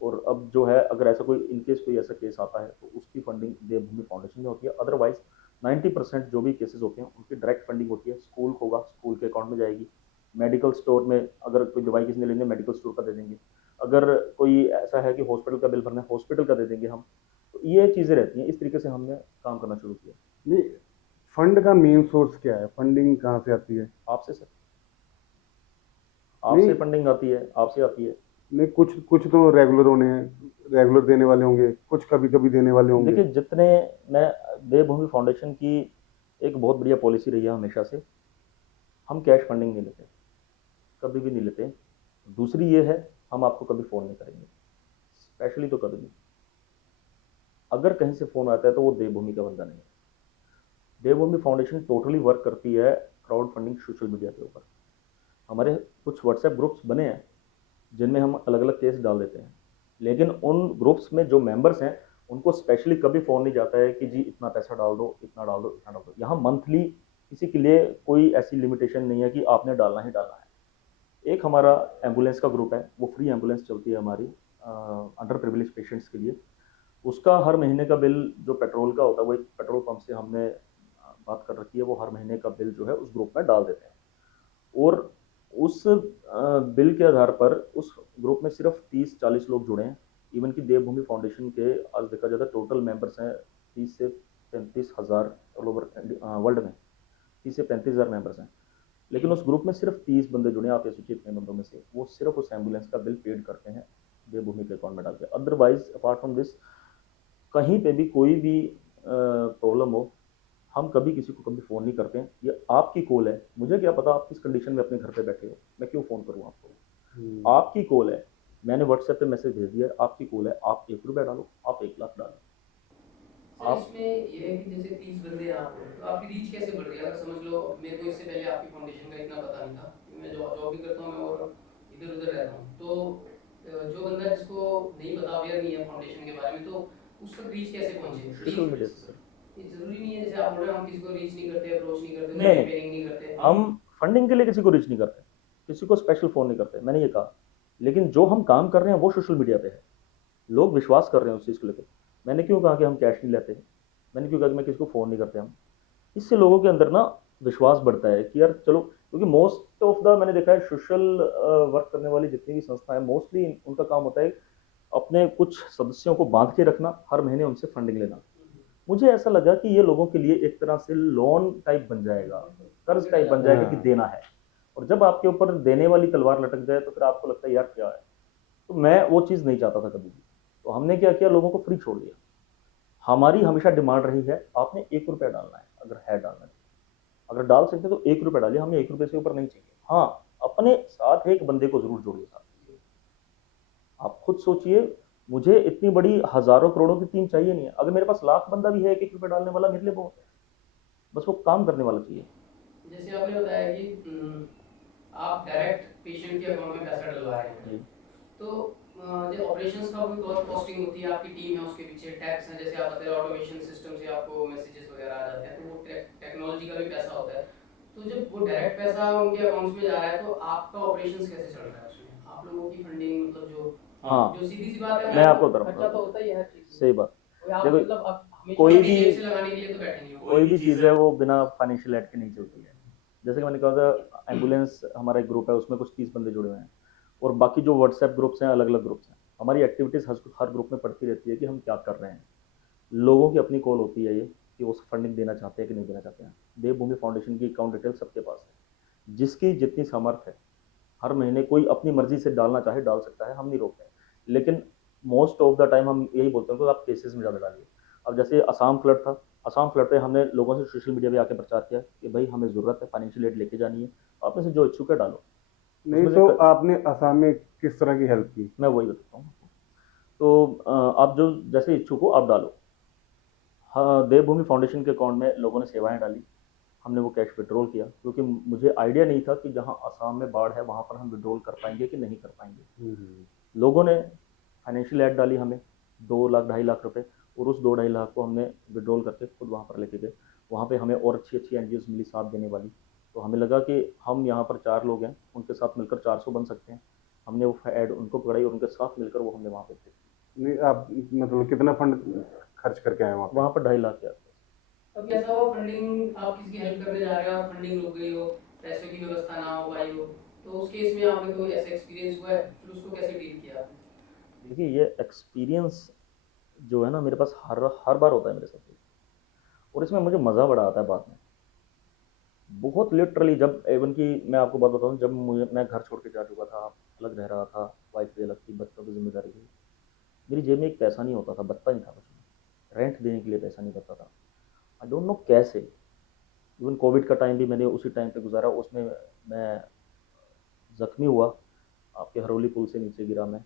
और अब जो है, अगर ऐसा कोई इनकेस कोई ऐसा केस आता है तो उसकी फंडिंग देवभूमि फाउंडेशन में होती है। अदरवाइज 90% जो भी केसेस होते हैं उनकी डायरेक्ट फंडिंग होती है। स्कूल होगा, स्कूल के अकाउंट में जाएगी। मेडिकल स्टोर में अगर कोई दवाई किसी ने लेनी है, मेडिकल स्टोर का दे देंगे। अगर कोई ऐसा है कि हॉस्पिटल का बिल भरना है, हॉस्पिटल का दे देंगे हम। तो ये चीज़ें रहती हैं। इस तरीके से हमने काम करना शुरू किया। नहीं, फंड का मेन सोर्स क्या है? फंडिंग कहाँ से आती है? आपसे सर, नहीं आपसे फंडिंग आती है, आपसे आती है। नहीं, कुछ कुछ तो रेगुलर होने हैं, रेगुलर देने वाले होंगे, कुछ कभी कभी देने वाले होंगे। देखिए, जितने मैं, देवभूमि फाउंडेशन की एक बहुत बढ़िया पॉलिसी रही है हमेशा से, हम कैश फंडिंग नहीं लेते, कभी भी नहीं लेते। दूसरी ये है, हम आपको कभी फ़ोन नहीं करेंगे, स्पेशली तो कभी नहीं। अगर कहीं से फ़ोन आता है तो वो देवभूमि का बंदा नहीं है। देवभूमि फाउंडेशन टोटली वर्क करती है क्राउड फंडिंग सोशल मीडिया के ऊपर। हमारे कुछ व्हाट्सएप ग्रुप्स बने हैं जिनमें हम अलग अलग केस डाल देते हैं, लेकिन उन ग्रुप्स में जो मेंबर्स हैं उनको स्पेशली कभी फ़ोन नहीं जाता है कि जी इतना पैसा डाल दो, इतना डाल दो, इतना डाल दो। यहाँ मंथली किसी के लिए कोई ऐसी लिमिटेशन नहीं है कि आपने डालना ही डालना है। एक हमारा एम्बुलेंस का ग्रुप है, वो फ्री एम्बुलेंस चलती है हमारी अंडर प्रिविलेज पेशेंट्स के लिए। उसका हर महीने का बिल जो पेट्रोल का होता है, वो एक पेट्रोल पंप से हमने बात कर रखी है, वो हर महीने का बिल जो है उस ग्रुप में डाल देते हैं। और उस बिल के आधार पर उस ग्रुप में सिर्फ 30-40 लोग जुड़े हैं। इवन कि देवभूमि फाउंडेशन के आज देखा जाता है टोटल मेंबर्स हैं 30 से 35 हज़ार ऑल ओवर वर्ल्ड में। 30 से 35 हज़ार मेंबर्स हैं, लेकिन उस ग्रुप में सिर्फ 30 बंदे जुड़े हैं। आप ये सोचिए इतने बंदों में से वो सिर्फ उस एम्बुलेंस का बिल पेड करते हैं देवभूमि के अकाउंट में डाल के। अदरवाइज अपार्ट फ्रॉम दिस, कहीं पे भी कोई भी प्रॉब्लम हो, हम कभी किसी को कभी फ़ोन नहीं करते हैं। ये आपकी कॉल है, मुझे क्या पता आप किस कंडीशन में अपने घर पे बैठे हो, मैं क्यों फ़ोन करूँ आपको। आपकी कॉल है, मैंने व्हाट्सएप पे मैसेज भेज दिया, आपकी कॉल है, आप ₹1 डालो, आप 1 लाख डालो। सर आप इसमें ये है कि जैसे 30 बंदे हैं आप, तो आपकी रीच कैसे बढ़ रही है? अगर समझ लो मेरे को इससे पहले आपकी फाउंडेशन का इतना पता नहीं था, क्योंकि मैं जॉब भी करता हूँ मैं और इधर उधर रहता हूँ, तो जो बंदा जिसको नहीं पता, अवेयर नहीं है फाउंडेशन के बारे में, तो उस तक रीच कैसे पहुंचे? सोशल मीडिया से सर। ये जरूरी नहीं है, जैसे आप बोल रहे हो हम किसी को रीच नहीं करते, अप्रोच नहीं करते, नहीं नहीं, कैंपेनिंग नहीं करते, हम फंडिंग के लिए किसी को रीच नहीं करते, किसी को स्पेशल फ़ोन नहीं करते, मैंने ये कहा। लेकिन जो हम काम कर रहे हैं वो सोशल मीडिया पे है, लोग विश्वास कर रहे हैं उस चीज़ को लेकर। मैंने क्यों कहा कि हम कैश नहीं लेते हैं, मैंने क्यों कहा कि मैं किसी को फ़ोन नहीं करते हम। इससे लोगों के अंदर ना विश्वास बढ़ता है कि यार चलो, क्योंकि मोस्ट ऑफ द मैंने देखा है सोशल वर्क करने वाली जितनी भी संस्था है, मोस्टली उनका काम होता है अपने कुछ सदस्यों को बांध के रखना, हर महीने उनसे फंडिंग लेना। मुझे ऐसा लगा कि ये लोगों के लिए एक तरह से लोन टाइप बन जाएगा, कर्ज टाइप बन जाएगा कि हाँ। देना है, और जब आपके ऊपर देने वाली तलवार लटक जाए तो फिर आपको लगता है यार क्या है। तो मैं वो चीज़ नहीं चाहता था कभी भी। तो हमने क्या किया, लोगों को फ्री छोड़ दिया। हमारी हमेशा डिमांड रही है आपने 1 रुपया डालना है, अगर है डालना है, अगर डाल सकते तो 1 रुपया डालिए, हमें 1 रुपये से ऊपर नहीं चाहिए। हाँ, अपने साथ एक बंदे को जरूर जोड़िए साथ। आप खुद सोचिए, मुझे इतनी बड़ी हजारों करोड़ों की टीम चाहिए नहीं है, अगर मेरे पास लाख बंदा भी है 1 1 रुपया डालने वाला, मेरे लिए बहुत है। बस वो काम करने वाला चाहिए। जैसे आपने बताया कि आप डायरेक्ट पेशेंट के अकाउंट में पैसा डलवा रहे हैं, जी। तो जो ऑपरेशंस का कोई कॉस्टिंग होती है, आपकी टीम है उसके पीछे, टैक्स है, जैसे आप बताते हैं ऑटोमेशन सिस्टम से आपको मैसेजेस वगैरह आ जाते हैं, तो वो टेक्नोलॉजी का भी पैसा होता है। तो जब वो डायरेक्ट पैसा उनके अकाउंट्स में जा रहा है, तो आपका ऑपरेशंस कैसे चल रहा है उसमें? आप लोगों की फंडिंग, मतलब जो हाँ, जो सीधी सी बात है, मैं आपको बता खर्चा रहा तो हूँ। होता ही है हर चीज में। सही बात। कोई आप देखो, मतलब आप हमेशा कोई अपनी भी जेब से लगाने के लिए तो बैठे नहीं हो। कोई भी चीज़ है वो बिना फाइनेंशियल एड के नहीं चलती है। जैसे कि मैंने कहा था, एम्बुलेंस हमारा एक ग्रुप है, उसमें कुछ 30 बंदे जुड़े हुए हैं, और बाकी जो व्हाट्सएप ग्रुप्स हैं, अलग अलग ग्रुप्स हैं। हमारी एक्टिविटीज़ हर ग्रुप में पड़ती रहती है कि हम क्या कर रहे हैं। लोगों की अपनी कॉल होती है ये कि वो फंडिंग देना चाहते हैं कि नहीं देना चाहते हैं। देवभूमि फाउंडेशन की अकाउंट डिटेल सबके पास है, जिसकी जितनी सामर्थ्य है हर महीने कोई अपनी मर्जी से डालना चाहे डाल सकता है, हम नहीं रोकते हैं। लेकिन मोस्ट ऑफ द टाइम हम यही बोलते हैं कि आप केसेस में ज़्यादा डालिए। अब जैसे असम फ्लड था, असम फ्लड पे हमने लोगों से सोशल मीडिया पे आके प्रचार किया कि भाई हमें ज़रूरत है, फाइनेंशियल एड लेके जानी है, आप में से जो इच्छुक है डालो। नहीं उसमें से तो आपने असम में किस तरह की हेल्प की? मैं वही बताता हूँ। तो आप जो जैसे इच्छुक हो आप डालो। हाँ, देवभूमि फाउंडेशन के अकाउंट में लोगों ने सेवाएं डाली, हमने वो कैश विड्रॉल किया, क्योंकि मुझे आइडिया नहीं था कि जहाँ असम में बाढ़ है वहाँ पर हम विड्रॉल कर पाएंगे कि नहीं कर पाएंगे। लोगों ने फाइनेंशियल एड डाली हमें, 2 लाख 2.5 लाख रुपए, और उस 2 2.5 लाख को हमने विड्रॉल करके खुद वहाँ पर लेके गए। वहाँ पे हमें और अच्छी अच्छी एन मिली साथ देने वाली। तो हमें लगा कि हम यहाँ पर 4 लोग हैं, उनके साथ मिलकर 400 बन सकते हैं। हमने वो ऐड उनको पकड़ाई और उनके साथ मिलकर वो हमने वहाँ पे थे। नहीं, आप मतलब कितना फंड खर्च करके आए वहाँ पे? वहाँ पर 2.5 लाख के आसपास। कभी ऐसा हुआ फंडिंग, आप किसी की हेल्प करने जा रहे हो और फंडिंग रुक गई हो, पैसों की व्यवस्था ना हो पाई हो, तो उस केस में आपने कोई ऐसा एक्सपीरियंस हुआ है, फिर उसको कैसे डील किया आपने? देखिए, ये एक्सपीरियंस जो है ना मेरे पास हर हर बार होता है मेरे साथ, और इसमें मुझे मज़ा बड़ा आता है बाद में। बहुत लिटरली, जब इवन कि मैं आपको बात बताऊँ, जब मैं घर छोड़ के जा चुका था, अलग रह रहा था, वाइफ भी अलग थी, बच्चों की जिम्मेदारी थी, मेरी जेब में एक पैसा नहीं होता था, बचता नहीं था कुछ भी, रेंट देने के लिए पैसा नहीं बचता था। आई डोंट नो कैसे। इवन कोविड का टाइम भी मैंने उसी टाइम पे गुजारा, उसमें मैं ज़ख्मी हुआ, आपके हरोली पुल से नीचे गिरा मैं,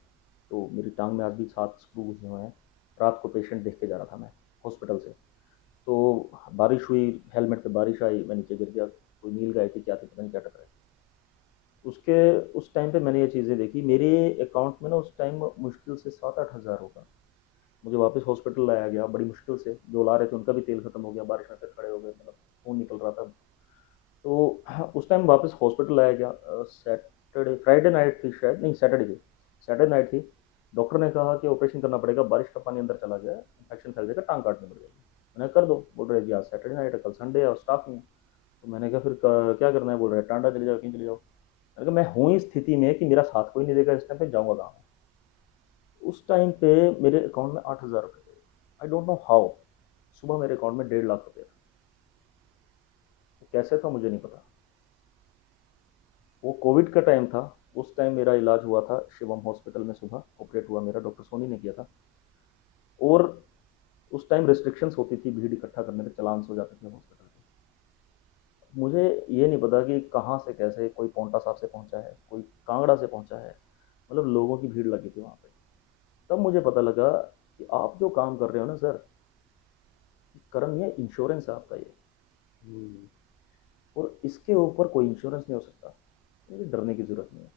तो मेरी टांग में आज भी 7 स्क्रू घुसे हुए हैं। रात को पेशेंट देख के जा रहा था मैं हॉस्पिटल से, तो बारिश हुई, हेलमेट पे बारिश आई, मैं नीचे गिर गया, कोई नील गाय थी क्या थी पता नहीं क्या टकराई। उसके उस टाइम पे मैंने ये चीज़ें देखी, मेरे अकाउंट में ना उस टाइम मुश्किल से 7 8 हज़ार होगा। मुझे वापस हॉस्पिटल लाया गया बड़ी मुश्किल से, जो ला रहे थे उनका भी तेल खत्म हो गया, बारिश में फिर खड़े हो गए, मतलब खून निकल रहा था। तो उस टाइम वापस हॉस्पिटल लाया गया, सैटरडे फ्राइडे नाइट थी शायद, नहीं सैटरडे थी, सैटरडे नाइट थी। डॉक्टर ने कहा कि ऑपरेशन करना पड़ेगा, बारिश का पानी अंदर चला गया, इन्फेक्शन फैल जाएगा, टांग काटनी पड़ जाएगी। मैंने कहा कर दो, बोल रहे जी आज सैटरडे नाइट है, कल संडे है और स्टाफ नहीं है। तो मैंने कहा फिर क्या करना है, बोल रहे टांडा चले जाओ, कहीं चले जाओ। मैंने कहा मैं हूँ इस स्थिति में कि मेरा साथ कोई नहीं देगा इस टाइम पे, जाऊँगा कहाँ। उस टाइम पे मेरे अकाउंट में 8 हज़ार रुपये थे। I don't know how. सुबह मेरे अकाउंट में 1.5 लाख रुपये था, तो कैसे था मुझे नहीं पता। वो कोविड का टाइम था, उस टाइम मेरा इलाज हुआ था शिवम हॉस्पिटल में, सुबह ऑपरेट हुआ मेरा, डॉक्टर सोनी ने किया था। और उस टाइम रिस्ट्रिक्शंस होती थी, भीड़ इकट्ठा करने पे चालान्स हो जाते थे हॉस्पिटल के। मुझे ये नहीं पता कि कहाँ से कैसे कोई पौंटा साहब से पहुँचा है, कोई कांगड़ा से पहुँचा है, मतलब लोगों की भीड़ लगी थी वहाँ पे। तब मुझे पता लगा कि आप जो काम कर रहे हो ना सर, कर्म नहीं है, इंश्योरेंस है आपका ये। हम्म, और इसके ऊपर कोई इंश्योरेंस नहीं हो सकता, ये डरने की ज़रूरत नहीं है।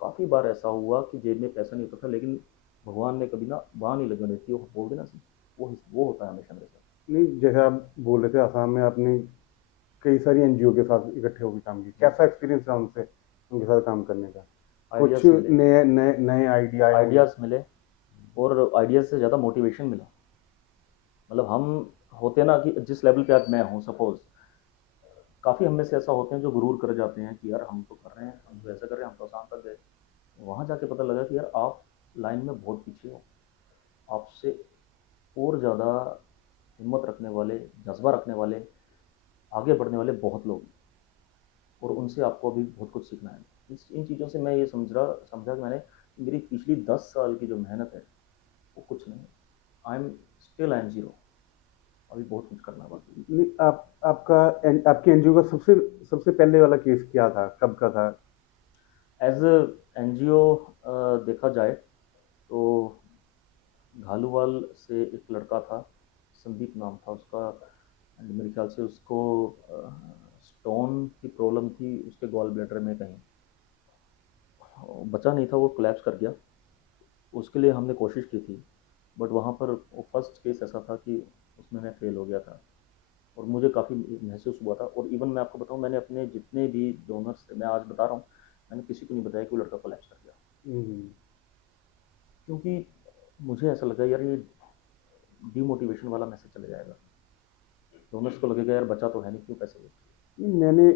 काफ़ी बार ऐसा हुआ कि जेब में पैसा नहीं होता था, लेकिन भगवान ने कभी ना बाँह नहीं लगने देती, वो बोल देना, वो होता है हमेशा मेरे साथ। नहीं, जैसे आप बोल रहे थे आसाम में आपने कई सारी एनजीओ के साथ इकट्ठे होकर काम किया, कैसा एक्सपीरियंस रहा उनसे, उनके साथ काम करने का? कुछ आइडियाज़ मिले, नए नए नए आइडिया आए होंगे। आइडियाज़ मिले, और आइडियाज़ से ज़्यादा मोटिवेशन मिला। मतलब हम होते हैं ना कि जिस लेवल पे आज मैं हूँ सपोज़, काफ़ी हम में से ऐसा होते हैं जो गुरूर कर जाते हैं कि यार हम तो कर रहे हैं, हम तो ऐसा कर रहे हैं, हम तो आसान तक गए। वहाँ जाके पता लगा कि यार आप लाइन में बहुत पीछे हो, आपसे और ज़्यादा हिम्मत रखने वाले, जज्बा रखने वाले, आगे बढ़ने वाले बहुत लोग हैं, और उनसे आपको अभी बहुत कुछ सीखना है। इन चीज़ों से मैं ये समझा कि मैंने, मेरी पिछली 10 साल की जो मेहनत है वो कुछ नहीं है। आई एम ज़ीरो, अभी बहुत कुछ करना बाकी है। नहीं, आपकी एनजीओ का सबसे सबसे पहले वाला केस क्या था, कब का था? एज एन जी ओ देखा जाए तो घालूवाल से एक लड़का था, संदीप नाम था उसका, एंड मेरे ख्याल से उसको स्टोन की प्रॉब्लम थी उसके गॉल ब्लैडर में कहीं, बचा नहीं था, वो कोलैप्स कर गया। उसके लिए हमने कोशिश की थी, बट वहाँ पर वो फर्स्ट केस ऐसा था कि उसमें मैं फेल हो गया था, और मुझे काफ़ी महसूस हुआ था। और इवन मैं आपको बताऊँ, मैंने अपने जितने भी डोनर्स थे, मैं आज बता रहा हूँ, मैंने किसी को नहीं बताया कि वो लड़का कोलैप्स कर गया, हम्म, क्योंकि मुझे ऐसा लगा यार ये डीमोटिवेशन वाला मैसेज चले जाएगा, डोनर्स को लगेगा यार बचा तो है नहीं, क्यों पैसे वेस्ट। नहीं, मैंने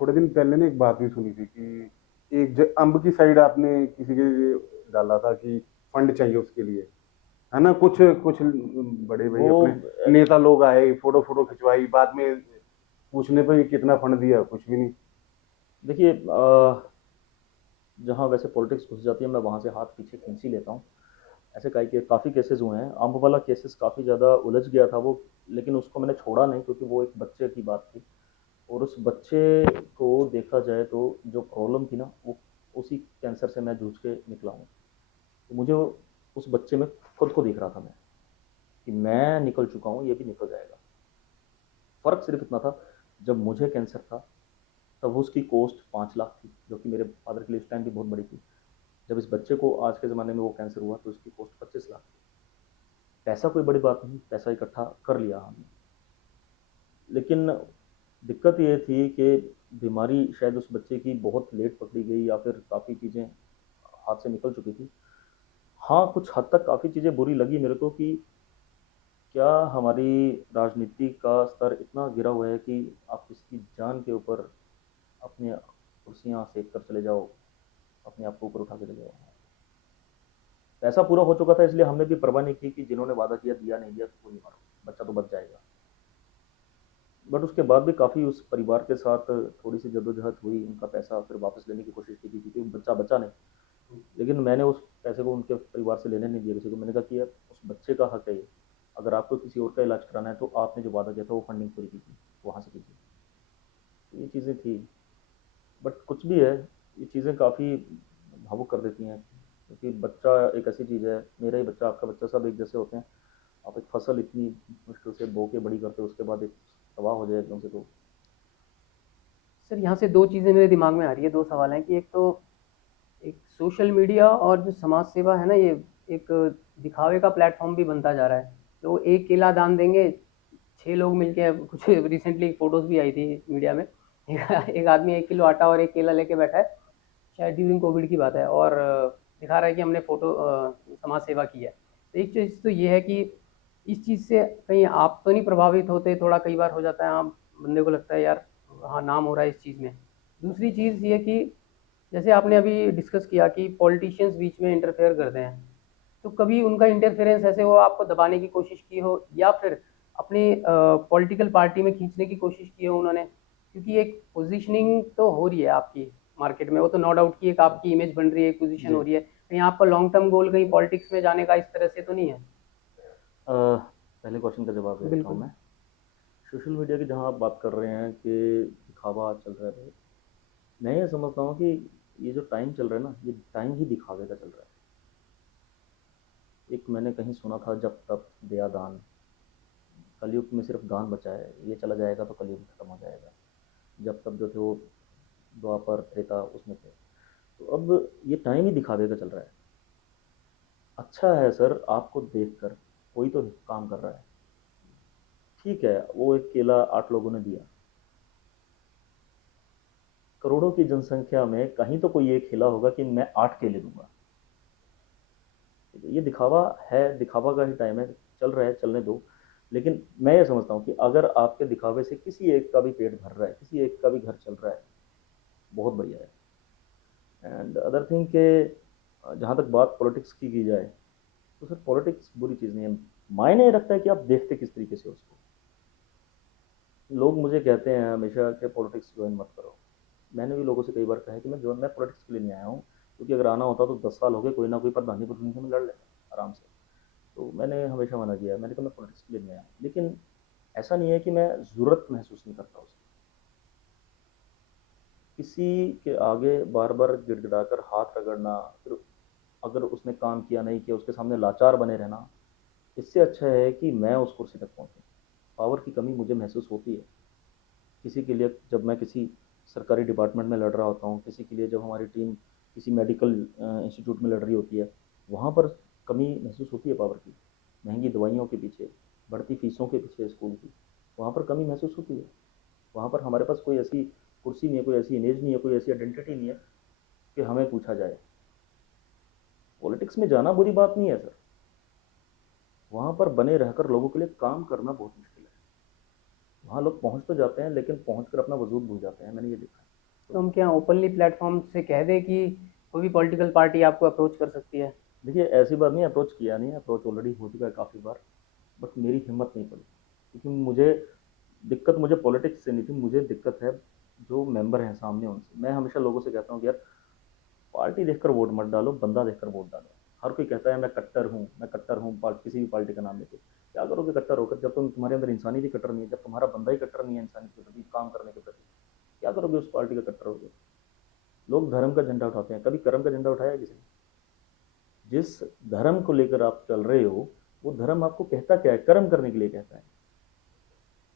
थोड़े दिन पहले ना एक बात भी सुनी थी कि अम्ब की साइड आपने किसी के डाला था कि फंड चाहिए उसके लिए, है ना? कुछ कुछ बड़े भाई वो अपने नेता लोग आए, फोटो फोटो खिंचवाई, बाद में पूछने पे कितना फंड दिया, कुछ भी नहीं। देखिए, जहाँ वैसे पॉलिटिक्स घुस जाती है, मैं वहाँ से हाथ पीछे खींच ही लेता हूँ। ऐसे काफ़ी केसेस हुए हैं, अम्ब वाला केसेस काफ़ी ज़्यादा उलझ गया था वो, लेकिन उसको मैंने छोड़ा नहीं, क्योंकि वो एक बच्चे की बात थी, और उस बच्चे को देखा जाए तो जो प्रॉब्लम थी ना, वो उसी कैंसर से मैं जूझ के निकला हूँ। तो मुझे उस बच्चे में खुद को दिख रहा था मैं, कि मैं निकल चुका हूँ, ये भी निकल जाएगा। फ़र्क सिर्फ इतना था, जब मुझे कैंसर था तब उसकी कॉस्ट 5 लाख थी, जो कि मेरे फादर के लिए उस टाइम भी बहुत बड़ी थी। जब इस बच्चे को आज के ज़माने में वो कैंसर हुआ तो उसकी कॉस्ट 25 लाख थी। पैसा कोई बड़ी बात नहीं, पैसा इकट्ठा कर लिया हमने, लेकिन दिक्कत ये थी कि बीमारी शायद उस बच्चे की बहुत लेट पकड़ी गई, या फिर काफ़ी चीज़ें हाथ से निकल चुकी थी। हाँ, कुछ हद तक काफ़ी चीज़ें बुरी लगी मेरे को कि क्या हमारी राजनीति का स्तर इतना गिरा हुआ है कि आप किसी की जान के ऊपर अपनी कुर्सियाँ सेक कर चले जाओ, अपने आप को ऊपर उठा के चले जाओ। पैसा पूरा हो चुका था, इसलिए हमने भी परवाह नहीं की कि जिन्होंने वादा किया दिया नहीं दिया तो कोई नहीं, मारो, बच्चा तो बच जाएगा। बट उसके बाद भी काफ़ी उस परिवार के साथ थोड़ी सी जद्दोजहद हुई, उनका पैसा फिर वापस लेने की कोशिश की थी, क्योंकि बच्चा बचा नहीं। लेकिन मैंने उस पैसे को उनके परिवार से लेने नहीं दिया किसी को। मैंने कहा कि यार उस बच्चे का हक है ये, अगर आपको किसी और का इलाज कराना है तो आपने जो वादा किया था वो फंडिंग पूरी कीजिए, वहाँ से कीजिए। तो ये चीज़ें थी, बट कुछ भी है, ये चीज़ें काफ़ी भावुक कर देती हैं, क्योंकि बच्चा एक ऐसी चीज़ है, मेरा ही बच्चा, आपका बच्चा, सब एक जैसे होते हैं। आप एक फसल इतनी मुश्किल से बो के बड़ी करते हो, उसके बाद एक तबाह हो जाए एकदम से, तो सर यहाँ से दो चीज़ें मेरे दिमाग में आ रही है, दो सवाल हैं कि एक तो एक सोशल मीडिया और जो समाज सेवा है ना, ये एक दिखावे का प्लेटफॉर्म भी बनता जा रहा है। तो एक केला दान देंगे, 6 लोग मिलके, कुछ रिसेंटली फोटोज भी आई थी मीडिया में, एक आदमी 1 किलो आटा और एक केला लेके बैठा है, शायद ड्यूरिंग कोविड की बात है, और दिखा रहा है कि हमने फोटो समाज सेवा की है। तो एक चीज़ तो ये है कि इस चीज़ से कहीं आप तो नहीं प्रभावित होते? थोड़ा कई बार हो जाता है, हाँ, बंदे को लगता है यार हाँ नाम हो रहा है इस चीज़ में। दूसरी चीज़ ये कि जैसे आपने अभी डिस्कस किया कि पॉलिटिशियंस बीच में इंटरफेयर करते हैं, तो कभी उनका इंटरफेरेंस ऐसे हो आपको दबाने की कोशिश की हो, या फिर अपनी पॉलिटिकल पार्टी में खींचने की कोशिश की हो उन्होंने? क्योंकि एक पोजीशनिंग तो हो रही है आपकी मार्केट में, वो तो नो डाउट की एक आपकी इमेज बन रही है, एक पोजीशन जी। हो रही है, कहीं आपका लॉन्ग टर्म गोल कहीं पॉलिटिक्स में जाने का इस तरह से तो नहीं है? पहले क्वेश्चन का जवाब दे देता हूँ बिल्कुल। मैं। सोशल मीडिया की जहाँ आप बात कर रहे हैं कि दिखावा चल रहा है बहुत, मैं ये समझता हूँ कि ये जो टाइम चल रहा है ना, ये टाइम ही दिखावे का चल रहा है। एक मैंने कहीं सुना था, जब तप दया दान, कलयुग में सिर्फ गान बचा है, ये चला जाएगा तो कलयुग खत्म हो जाएगा। जब तब जो थे वो द्वापर त्रेता उसमें थे। तो अब ये टाइम ही दिखावे का चल रहा है। अच्छा है सर, आपको देखकर कोई तो काम कर रहा है। ठीक है, वो एक केला 8 लोगों ने दिया, करोड़ों की जनसंख्या में कहीं तो कोई एक खिला होगा कि मैं 8 केले दूंगा। ये दिखावा है, दिखावा का ही टाइम है, चल रहा है, चलने दो। लेकिन मैं ये समझता हूँ कि अगर आपके दिखावे से किसी एक का भी पेट भर रहा है, किसी एक का भी घर चल रहा है, बहुत बढ़िया है। एंड अदर थिंग के जहाँ तक बात पॉलिटिक्स की जाए, तो सर पॉलिटिक्स बुरी चीज़ नहीं है। मायने ये रखता है कि आप देखते किस तरीके से उसको। लोग मुझे कहते हैं हमेशा कि पॉलिटिक्स ज्वाइन मत करो। मैंने भी लोगों से कई बार कहा है कि मैं पॉलिटिक्स के लिए नहीं आया हूँ, क्योंकि अगर आना होता तो 10 साल हो गए, कोई ना कोई प्रधानी प्रतिनिधि में लड़ लेता आराम से। तो मैंने हमेशा मना किया है, मैंने कहा मैं पॉलिटिक्स के लिए नहीं आया। लेकिन ऐसा नहीं है कि मैं ज़रूरत महसूस नहीं करता उसकी। किसी के आगे बार बार गिड़गिड़ाकर हाथ रगड़ना, फिर अगर उसने काम किया नहीं किया उसके सामने लाचार बने रहना, इससे अच्छा है कि मैं उस कुर्सी तक पहुँचूँ। पावर की कमी मुझे महसूस होती है किसी के लिए, जब मैं किसी सरकारी डिपार्टमेंट में लड़ रहा होता हूँ, किसी के लिए जब हमारी टीम किसी मेडिकल इंस्टीट्यूट में लड़ रही होती है, वहाँ पर कमी महसूस होती है पावर की। महंगी दवाइयों के पीछे, बढ़ती फीसों के पीछे स्कूल की, वहाँ पर कमी महसूस होती है। वहाँ पर हमारे पास कोई ऐसी कुर्सी नहीं है, कोई ऐसी इमेज नहीं है, कोई ऐसी आइडेंटिटी नहीं है कि हमें पूछा जाए। पॉलिटिक्स में जाना बुरी बात नहीं है सर, वहाँ पर बने रहकर लोगों के लिए काम करना बहुत मुश्किल है। वहाँ लोग पहुँच तो जाते हैं, लेकिन पहुँच कर अपना वजूद भूल जाते हैं, मैंने ये देखा है। तो हम क्या ओपनली प्लेटफॉर्म से कह दें कि कोई भी पॉलिटिकल पार्टी आपको अप्रोच कर सकती है? देखिए ऐसी बात नहीं, अप्रोच किया नहीं है, अप्रोच ऑलरेडी हो चुका है काफ़ी बार, बट मेरी हिम्मत नहीं पड़ी। क्योंकि मुझे पॉलिटिक्स से नहीं थी, मुझे दिक्कत है जो मेंबर हैं सामने उनसे। मैं हमेशा लोगों से कहता हूँ कि यार पार्टी देखकर वोट मत डालो, बंदा देखकर वोट डालो। हर कोई कहता है मैं कट्टर हूँ, किसी भी पार्टी का नाम लेके। क्या करोगे कट्टर होकर, जब तुम्हारे अंदर इंसानियत ही कट्टर नहीं है, जब तुम्हारा बंदा ही कट्टर नहीं है इंसानियत के प्रति, काम करने के प्रति, क्या करोगे उस पार्टी का कट्टर होगे। लोग धर्म का झंडा उठाते हैं, कभी कर्म का झंडा उठाया है किसी ने? जिस धर्म को लेकर आप चल रहे हो, वो धर्म आपको कहता क्या है? कर्म करने के लिए कहता है।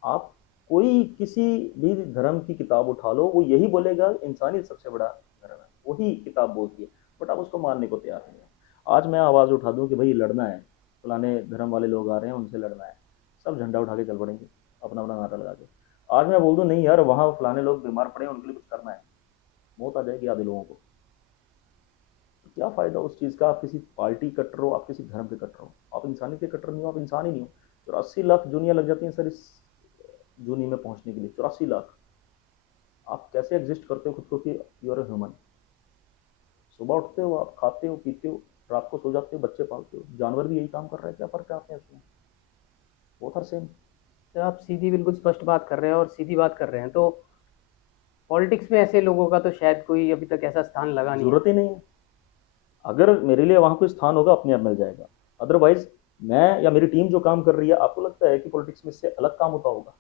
आप कोई किसी भी धर्म की किताब उठा लो, वो यही बोलेगा इंसानियत सबसे बड़ा धर्म है, वही किताब बोलती है। बट आप उसको मानने को तैयार नहीं है। आज मैं आवाज़ उठा दूं कि भाई लड़ना है, फलाने धर्म वाले लोग आ रहे हैं उनसे लड़ना है, सब झंडा उठा के चल पड़ेंगे अपना अपना नारा लगा के। आज मैं बोल दूं नहीं यार वहाँ फलाने लोग बीमार पड़े हैं, उनके लिए कुछ करना है, मौत आ जाएगी आधे लोगों को। तो क्या फ़ायदा उस चीज़ का? आप किसी पार्टी कट्टर हो, आप किसी धर्म के कट्टर हो, आप इंसानियत के कट्टर नहीं हो, आप इंसान ही नहीं हो। 84 लाख जूनियाँ लग जाती हैं सर इस जूनी में पहुंचने के लिए। 84 लाख। आप कैसे एग्जिस्ट करते हो खुद को कि यू आर ए ह्यूमन? सुबह उठते हो, आप खाते हो पीते हो, रात को सो जाते हो, बच्चे पालते हो। जानवर भी यही काम कर रहे हैं, क्या फ़र्क है आप में इसमें? Both are same. तो आप सीधी बिल्कुल स्पष्ट बात कर रहे हैं और सीधी बात कर रहे हैं, तो पॉलिटिक्स में ऐसे लोगों का तो शायद कोई अभी तक ऐसा स्थान लगा नहीं है। ज़रूरत ही नहीं है। अगर मेरे लिए वहाँ कोई स्थान होगा अपने आप मिल जाएगा। अदरवाइज मैं या मेरी टीम जो काम कर रही है, आपको लगता है कि पॉलिटिक्स में इससे अलग काम होता होगा?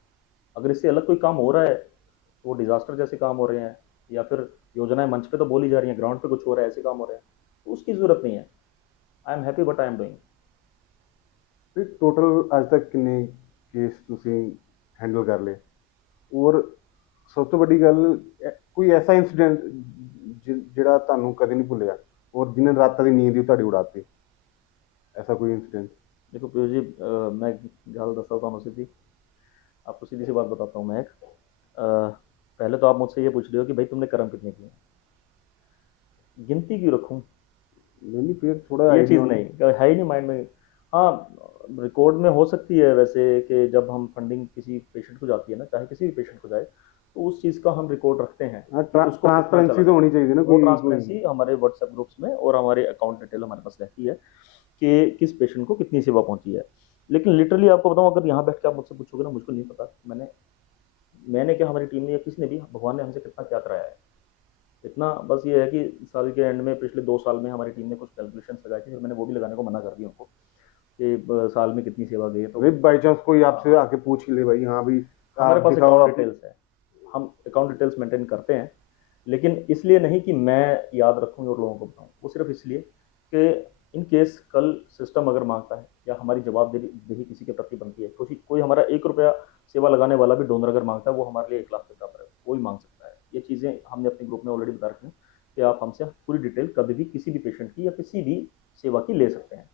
अगर इससे अलग कोई काम हो रहा है तो वो डिजास्टर जैसे काम हो रहे हैं, या फिर योजनाएं मंच पे तो बोली जा रही हैं, ग्राउंड पे कुछ हो रहा है, ऐसे काम हो रहे हैं, तो उसकी ज़रूरत नहीं है। I am happy but I am doing. ਤੇ ਟੋਟਲ ਅੱਜ ਤੱਕ ਕਿੰਨੇ ਕੇਸ ਤੁਸੀਂ ਹੈਂਡਲ ਕਰ ਲਏ? ਔਰ ਸਭ ਤੋਂ ਵੱਡੀ ਗੱਲ, ਕੋਈ ਐਸਾ ਇੰਸੀਡੈਂਟ ਜਿਹੜਾ ਤੁਹਾਨੂੰ ਕਦੇ ਨਹੀਂ ਭੁੱਲਿਆ ਔਰ ਦਿਨ ਰਾਤਾਂ ਦੀ ਨੀਂਦ ਹੀ ਤੁਹਾਡੀ ਉਡਾਤੀ, ऐसा कोई इंसिडेंट? देखो पीयूष जी, मैं ज़्यादा दस्ता हूँ सीधी, आपको सीधी सी बात बताता हूँ मैं एक। पहले तो आप मुझसे ये पूछ रहे हो कि भाई तुमने कर्म कितने किए? गिनती क्यों रखूँ? नहीं फिर थोड़ा ये आइडिया चीज़ नहीं है ही नहीं माइंड में। हाँ, रिकॉर्ड में हो सकती है वैसे कि जब हम फंडिंग किसी पेशेंट को जाती है ना, चाहे किसी भी पेशेंट को जाए, तो उस चीज़ का हम रिकॉर्ड रखते हैं हाँ, कि उसको कितना ट्रांसपेरेंसी चला तो था। होनी चाहिए ना, वो कोई ट्रांसपेरेंसी हमारे व्हाट्सएप ग्रुप्स में और हमारे अकाउंट डिटेल हमारे पास रहती है कि किस पेशेंट को कितनी सेवा पहुंची है। लेकिन लिटरली आपको बताऊं, अगर यहाँ बैठ के आप मुझसे पूछोगे ना, मुझको नहीं पता मैंने क्या, हमारी टीम ने या किसी ने भी, भगवान ने हमसे कितना क्या कराया है। इतना बस ये है कि साल के एंड में पिछले 2 साल में हमारी टीम ने कुछ कैलकुलेशन लगाई थी, फिर मैंने वो भी लगाने को मना कर दिया उनको कि साल में कितनी सेवा गई है। तो भाई बाई चांस कोई आपसे आके पूछ ही ले भाई, हाँ भाई हमारे आप पास दिखाओ अकाउंट आप। डिटेल्स है, हम अकाउंट डिटेल्स मेंटेन करते हैं। लेकिन इसलिए नहीं कि मैं याद रखूँ और लोगों को बताऊँ, वो सिर्फ इसलिए कि इन केस कल सिस्टम अगर मांगता है या हमारी जवाबदेही किसी के प्रति बनती है, कोई हमारा 1 रुपया सेवा लगाने वाला भी डोनर अगर मांगता है, वो हमारे लिए 1 लाख के बराबर है, कोई मांग सकता है। ये चीज़ें हमने अपने ग्रुप में ऑलरेडी बता रखी हैं कि आप हमसे पूरी डिटेल कभी भी किसी भी पेशेंट की या किसी भी सेवा की ले सकते हैं।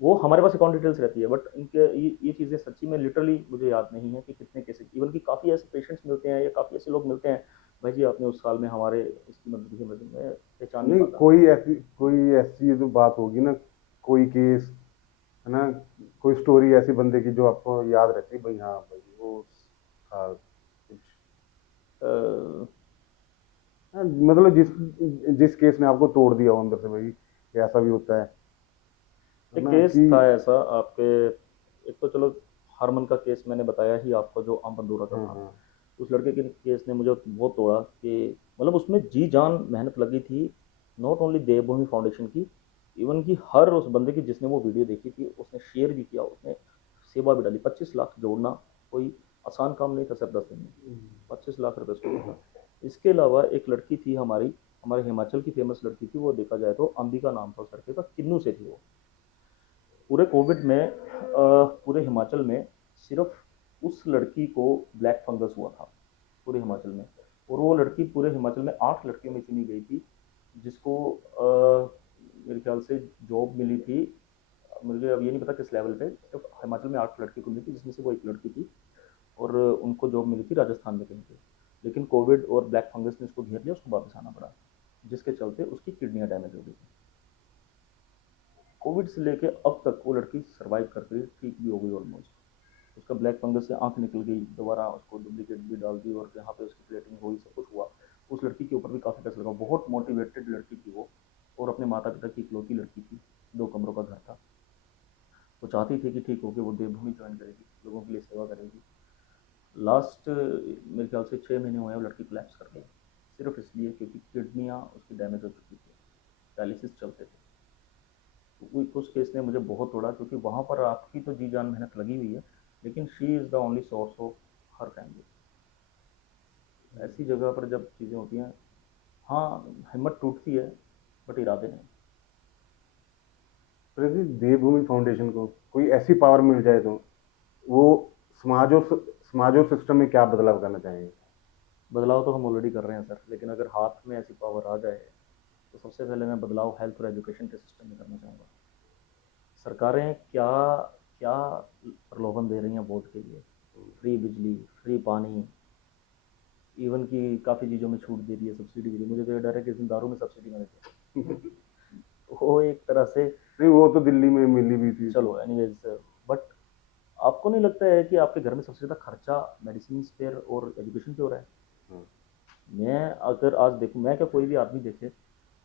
वो हमारे पास अकाउंट डिटेल्स रहती है, बट इनके ये चीज़ें सच्ची में लिटरली मुझे याद नहीं है कि कितने केसेस, इवन कि काफ़ी ऐसे पेशेंट्स मिलते हैं या काफ़ी ऐसे लोग मिलते हैं, भाई जी आपने उस साल में हमारे इसकी मदद की, मदद में पहचान नहीं नहीं, पाता। कोई ऐसी तो बात होगी ना, कोई केस है ना, कोई स्टोरी ऐसी बंदे की जो आपको याद रहती है, भाई हाँ भाई वो था कुछ। अ, हाँ, मतलब जिस जिस केस ने आपको तोड़ दिया हो अंदर से, भाई ये ऐसा भी होता है एक ना केस कि। था ऐसा आपके, एक तो चलो हारमन का केस मैंने बताया ही आपको, जो आम बंदूरा का हाँ था। हाँ। उस लड़के के केस ने मुझे बहुत तोड़ा कि मतलब उसमें जी जान मेहनत लगी थी, नॉट ओनली देवभूमि फाउंडेशन की, इवन कि हर उस बंदे की जिसने वो वीडियो देखी थी, उसने शेयर भी किया, उसने सेवा भी डाली। 25 लाख जोड़ना कोई आसान काम नहीं था सर, 10 दिन में 25 लाख रुपए सोचा था। इसके अलावा एक लड़की थी हमारी, हमारे हिमाचल की फेमस लड़की थी वो, देखा जाए तो अंबिका नाम था उस लड़के का, किन्नू से थी वो। पूरे कोविड में पूरे हिमाचल में सिर्फ उस लड़की को ब्लैक फंगस हुआ था पूरे हिमाचल में। और वो लड़की पूरे हिमाचल में 8 लड़कियों में चुनी गई थी जिसको मेरे ख्याल से जॉब मिली थी। मुझे अब ये नहीं पता किस लेवल पे, सिर्फ हिमाचल में 8 लड़की को मिली थी, जिसमें से वो एक लड़की थी। और उनको जॉब मिली थी राजस्थान में कहीं पे, लेकिन कोविड और ब्लैक फंगस ने उसको घेर लिया, उसको वापस आना पड़ा, जिसके चलते उसकी किडनियाँ डैमेज हो गई थी। कोविड से लेके अब तक वो लड़की सर्वाइव कर गई, ठीक भी हो गई ऑलमोस्ट। उसका ब्लैक फंगस से आंख निकल गई, दोबारा उसको डुप्लीकेट भी डाल दी, और यहाँ पे उसकी प्लेटिंग हुई, सब कुछ हुआ। उस लड़की के ऊपर भी काफ़ी पैसा लगा, बहुत मोटिवेटेड लड़की थी वो, और अपने माता पिता की इकलौती लड़की थी, 2 कमरों का घर था। वो चाहती थी कि ठीक होकर वो देवभूमि ज्वाइन करेगी, लोगों के लिए सेवा करेगी। लास्ट मेरे ख्याल से 6 महीने हुए हैं वो लड़की कोलैप्स कर गई, सिर्फ इसलिए क्योंकि किडनियाँ उसकी डैमेज हो चुकी थी, डायलिसिस चलते थे। तो उस केस ने मुझे बहुत तोड़ा, क्योंकि वहाँ पर आपकी तो जी जान मेहनत लगी हुई है, लेकिन she is the only source of her family. ऐसी जगह पर जब चीज़ें होती हैं, हाँ हिम्मत टूटती है, बट इरादे नहीं। पर यदि देवभूमि फाउंडेशन को कोई ऐसी पावर मिल जाए तो वो समाज और सिस्टम में क्या बदलाव करना चाहेंगे? बदलाव तो हम ऑलरेडी कर रहे हैं सर, लेकिन अगर हाथ में ऐसी पावर आ जाए तो सबसे पहले मैं बदलाव हेल्थ और एजुकेशन के सिस्टम में करना चाहूँगा। सरकारें क्या क्या प्रलोभन दे रही हैं वोट के लिए, फ्री बिजली, फ्री पानी, इवन की काफ़ी चीज़ों में छूट दे रही है, सब्सिडी दे रही है। मुझे तो ये डर है कि इस दिन दारू में सब्सिडी ना देते। वो एक तरह से, नहीं, वो तो दिल्ली में मिली भी थी। चलो एनीवेज, बट आपको नहीं लगता है कि आपके घर में सबसे ज़्यादा खर्चा मेडिसिन पे और एजुकेशन पे हो रहा है? हाँ। मैं अगर आज देखूँ, मैं क्या कोई भी आदमी देखे,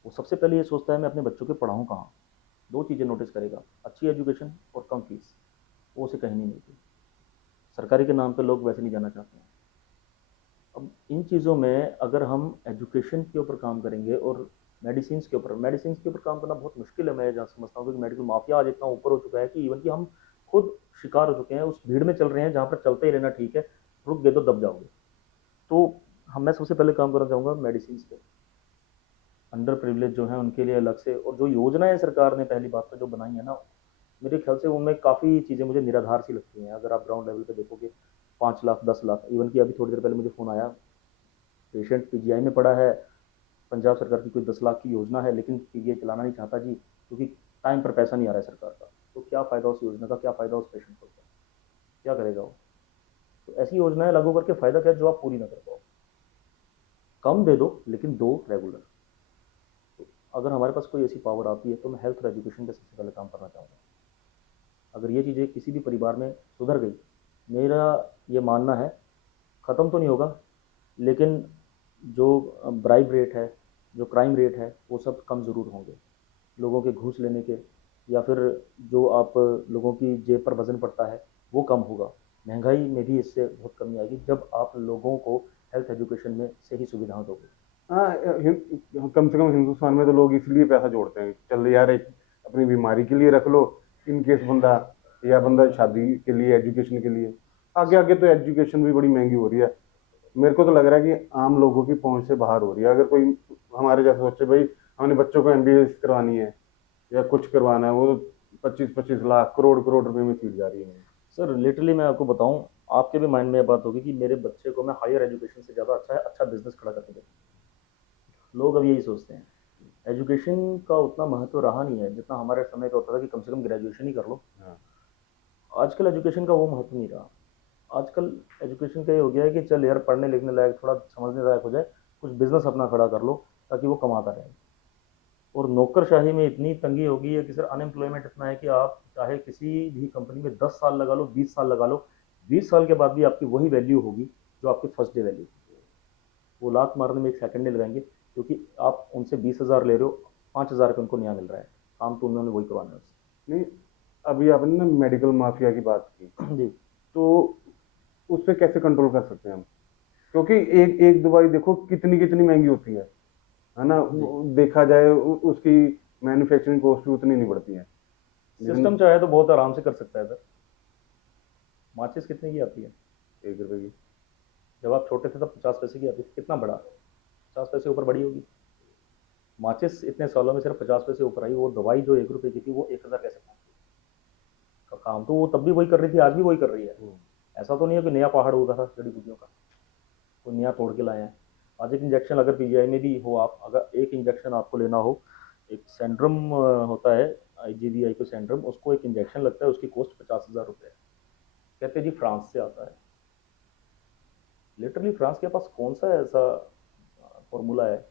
वो सबसे पहले ये सोचता है मैं अपने बच्चों के पढ़ाऊँ कहाँ। 2 चीज़ें नोटिस करेगा, अच्छी एजुकेशन और कम फीस। वो उसे कहीं नहीं मिलती, सरकारी के नाम पे लोग वैसे नहीं जाना चाहते हैं। अब इन चीज़ों में अगर हम एजुकेशन के ऊपर काम करेंगे और मेडिसिन के ऊपर काम करना बहुत मुश्किल है, मैं जहाँ समझता हूँ, क्योंकि मेडिकल माफिया आज इतना ऊपर हो चुका है कि इवन कि हम खुद शिकार हो चुके हैं, उस भीड़ में चल रहे हैं जहाँ पर चलते ही रहना ठीक है, रुक गए तो दब जाओगे। तो हम मैं सबसे पहले काम करना चाहूँगा मेडिसिन पे। अंडर प्रिविलेज जो है उनके लिए अलग से, और जो योजनाएं सरकार ने पहली बात तो जो बनाई है ना, मेरे ख्याल से उनमें काफ़ी चीज़ें मुझे निराधार सी लगती हैं। अगर आप ग्राउंड लेवल पे देखोगे, 5 लाख 10 लाख, इवन कि अभी थोड़ी देर पहले मुझे फ़ोन आया, पेशेंट पीजीआई में पड़ा है, पंजाब सरकार की कोई 10 लाख की योजना है, लेकिन पीजीआई चलाना नहीं चाहता जी, क्योंकि टाइम पर पैसा नहीं आ रहा है सरकार का। तो क्या फ़ायदा उस योजना का, क्या फ़ायदा उस पेशेंट को, क्या करेगा वो? तो ऐसी योजनाएं लागू करके फ़ायदा क्या है जो आप पूरी ना कर पाओ? कम दे दो लेकिन दो रेगुलर। तो अगर हमारे पास कोई ऐसी पावर आती है तो मैं हेल्थ और एजुकेशन पे सबसे पहले काम करना चाहूँगा। अगर ये चीज़ें किसी भी परिवार में सुधर गई, मेरा ये मानना है, ख़त्म तो नहीं होगा, लेकिन जो ब्राइब रेट है, जो क्राइम रेट है, वो सब कम ज़रूर होंगे। लोगों के घूस लेने के, या फिर जो आप लोगों की जेब पर वज़न पड़ता है, वो कम होगा। महंगाई में भी इससे बहुत कमी आएगी जब आप लोगों को हेल्थ एजुकेशन में सही सुविधाएं दोगे। हाँ, कम से कम हिंदुस्तान में तो लोग इसलिए पैसा जोड़ते हैं, चल यार एक अपनी बीमारी के लिए रख लो, इन केस बंदा शादी के लिए, एजुकेशन के लिए। आगे आगे तो एजुकेशन भी बड़ी महंगी हो रही है। मेरे को तो लग रहा है कि आम लोगों की पहुंच से बाहर हो रही है। अगर कोई हमारे जैसे सोचे भाई हमने बच्चों को एमबीबीएस करवानी है, या कुछ करवाना है, वो 25-25 लाख करोड़ करोड़ रुपए में सीट जा रही है। सर लिटरली मैं आपको बताऊं, आपके भी माइंड में ये बात होगी कि मेरे बच्चे को मैं हायर एजुकेशन से ज़्यादा अच्छा है अच्छा बिजनेस खड़ा करके दूँ। लोग अब यही सोचते हैं। एजुकेशन का उतना महत्व रहा नहीं है जितना हमारे समय का होता था कि कम से कम ग्रेजुएशन ही कर लो। हाँ। आजकल एजुकेशन का वो महत्व नहीं रहा। आजकल एजुकेशन का ये हो गया है कि चल यार पढ़ने लिखने लायक थोड़ा समझने लायक हो जाए, कुछ बिजनेस अपना खड़ा कर लो ताकि वो कमाता रहे। और नौकरशाही में इतनी तंगी हो गई है कि सर अनएम्प्लॉयमेंट इतना है कि आप चाहे किसी भी कंपनी में 10 साल लगा लो, 20 साल लगा लो, 20 साल के बाद भी आपकी वही वैल्यू होगी जो आपकी फर्स्ट डे वैल्यू थी। वो लात मारने में एक सेकंड नहीं लगाएंगे, क्योंकि आप उनसे 20,000 ले रहे हो, 5,000 पे उनको नया मिल रहा है, काम तो उन्होंने वही करवाना है नहीं, अभी आपने ना मेडिकल माफिया की बात की, उससे। जी। तो उस पे कैसे कंट्रोल कर सकते हैं हम? क्योंकि एक एक दवाई देखो कितनी कितनी महंगी होती है ना? जी। देखा जाए उसकी मैन्युफैक्चरिंग कॉस्ट भी उतनी नहीं बढ़ती है, लेकिन सिस्टम चाहे तो बहुत आराम से कर सकता है सर। माचिस कितने की आती है? 1 रुपए की। जब आप छोटे थे तब 50 पैसे की आती थी, कितना बड़ा? 50 पैसे ऊपर बड़ी होगी। माचिस इतने सालों में सिर्फ 50 पैसे ऊपर आई, वो दवाई जो 1 रुपए की थी वो 1,000 कैसे पहुंच गई? काम तो वो तब भी वही कर रही थी, आज भी वही कर रही है। ऐसा तो नहीं है कि नया पहाड़ होगा था जड़ी बूटियों का, कोई नया तोड़ के लाए हैं। आज एक इंजेक्शन अगर पीजीआई में भी हो, आप अगर एक इंजेक्शन आपको लेना हो, एक सेंड्रम होता है, IGVI को सेंड्रम, उसको एक इंजेक्शन लगता है, उसकी कॉस्ट 50,000 रुपये है। कहते हैं जी फ्रांस से आता है। लिटरली फ्रांस के पास कौन सा ऐसा फॉर्मूला है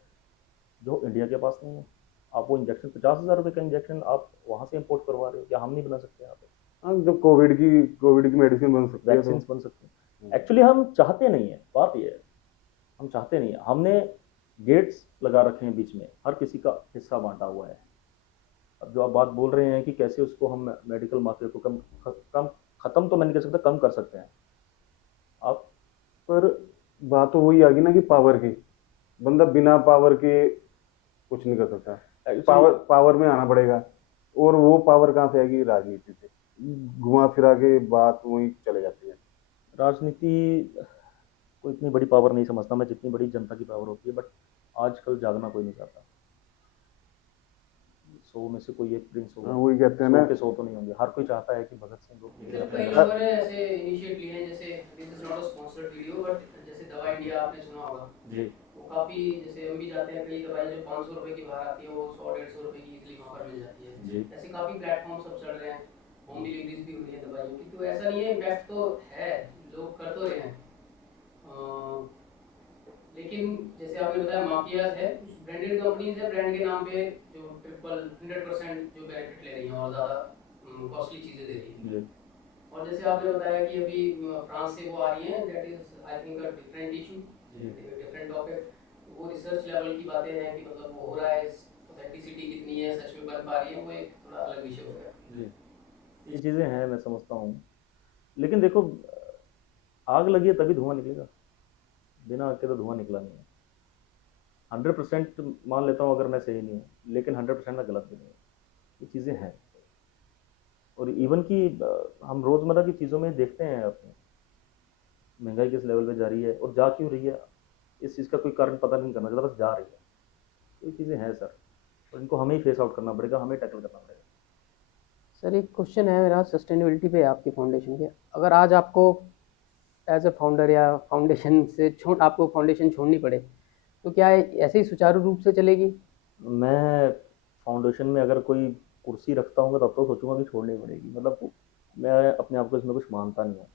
जो इंडिया के पास नहीं है? आप वो इंजेक्शन 50,000 रुपये का इंजेक्शन आप वहाँ से इंपोर्ट करवा रहे हो, क्या हम नहीं बना सकते यहाँ पे? हाँ, जब कोविड की मेडिसिन बन सकती है तो वैक्सीन बन सकते हैं। एक्चुअली हम चाहते नहीं है, बात ये है, हम चाहते नहीं है। हमने गेट्स लगा रखे हैं बीच में, हर किसी का हिस्सा बांटा हुआ है। अब जो आप बात बोल रहे हैं कि कैसे उसको हम मेडिकल माफिया को कम खत्म तो मैं नहीं कह सकता, कम कर सकते हैं आप। पर बात तो वही आ गई ना कि पावर की, बंदा बिना पावर के कुछ नहीं कर सकता, पावर एक्चुअली पावर में आना पड़ेगा। और वो पावर कहाँ से आएगी? राजनीति से। घुमा फिरा के बात वही चले जाती है। राजनीति को इतनी बड़ी पावर नहीं समझता मैं जितनी बड़ी जनता की पावर होती है, बट आजकल जागना कोई नहीं चाहता। 100 में से कोई एक प्रिंस हाँ, होगा, वही कहते हैं 100 ना। के 100 तो नहीं होंगे। हर कोई चाहता है कि भगत सिंह हो, सर अपने कई अंदर। लोगों ने ऐसे इनिशिएट लिए हैं, जैसे this is not a sponsored video but जैसे दवा इंडिया आपने सुना होगा, जी। वो काफ़ी, जैसे हम भी जाते हैं, कई दवाई जो 500 रुपये की बाहर आती है वो 100-150 रुपये की इजीली वहाँ पर मिल जाती है। जी। ऐसे काफ़ी प्लेटफॉर्म सब चल रहे हैं, होम डिलीवरीज भी हो रही है दवाइयों की, तो ऐसा नहीं है, इम्पैक्ट तो है, लोग कर तो रहे हैं। लेकिन जैसे आपने बताया माफियाज है, कुछ ब्रांडेड कंपनीज है, ब्रांड के नाम पे जो 100% जो बेनिफिट ले रही हैं और ज़्यादा कॉस्टली चीज़ें दे रही हैं। जी। और जैसे आपने बताया कि अभी फ्रांस से वो आ रही हैं, that is I think a different issue, different topic. वो रिसर्च लेवल की बातें हैं कि मतलब वो हो रहा है, ऑथेंटिसिटी कितनी है, सच में बन पा रही है, वो एक थोड़ा अलग विषय हो गया। जी, ये चीज़ें हैं, मैं समझता हूँ। लेकिन देखो, आग लगी है तभी धुआं निकलेगा, बिना आग के तो धुआं निकला नहीं है। 100% मान लेता हूँ अगर मैं सही नहीं हूँ, लेकिन 100% मैं गलत भी नहीं हूँ। ये चीज़ें हैं। और इवन कि हम रोज़मर्रा की चीज़ों में देखते हैं अपने, महंगाई किस लेवल पे जा रही है और जा क्यों रही है, इस चीज़ का कोई कारण पता नहीं करना चलता, बस जा रही है। तो ये चीज़ें हैं सर, और इनको हमें ही फेस आउट करना पड़ेगा, हमें टैकल करना पड़ेगा। सर एक क्वेश्चन है मेरा सस्टेनेबिलिटी पे आपकी फाउंडेशन के, अगर आज आपको एज अ फाउंडर या फाउंडेशन से छोड़ आपको फाउंडेशन छोड़नी पड़े तो क्या ऐसे ही सुचारू रूप से चलेगी? मैं फाउंडेशन में अगर कोई कुर्सी रखता हूँ तब तो सोचूंगा कि छोड़नी पड़ेगी, मतलब मैं अपने आप को इसमें कुछ मानता नहीं हूँ।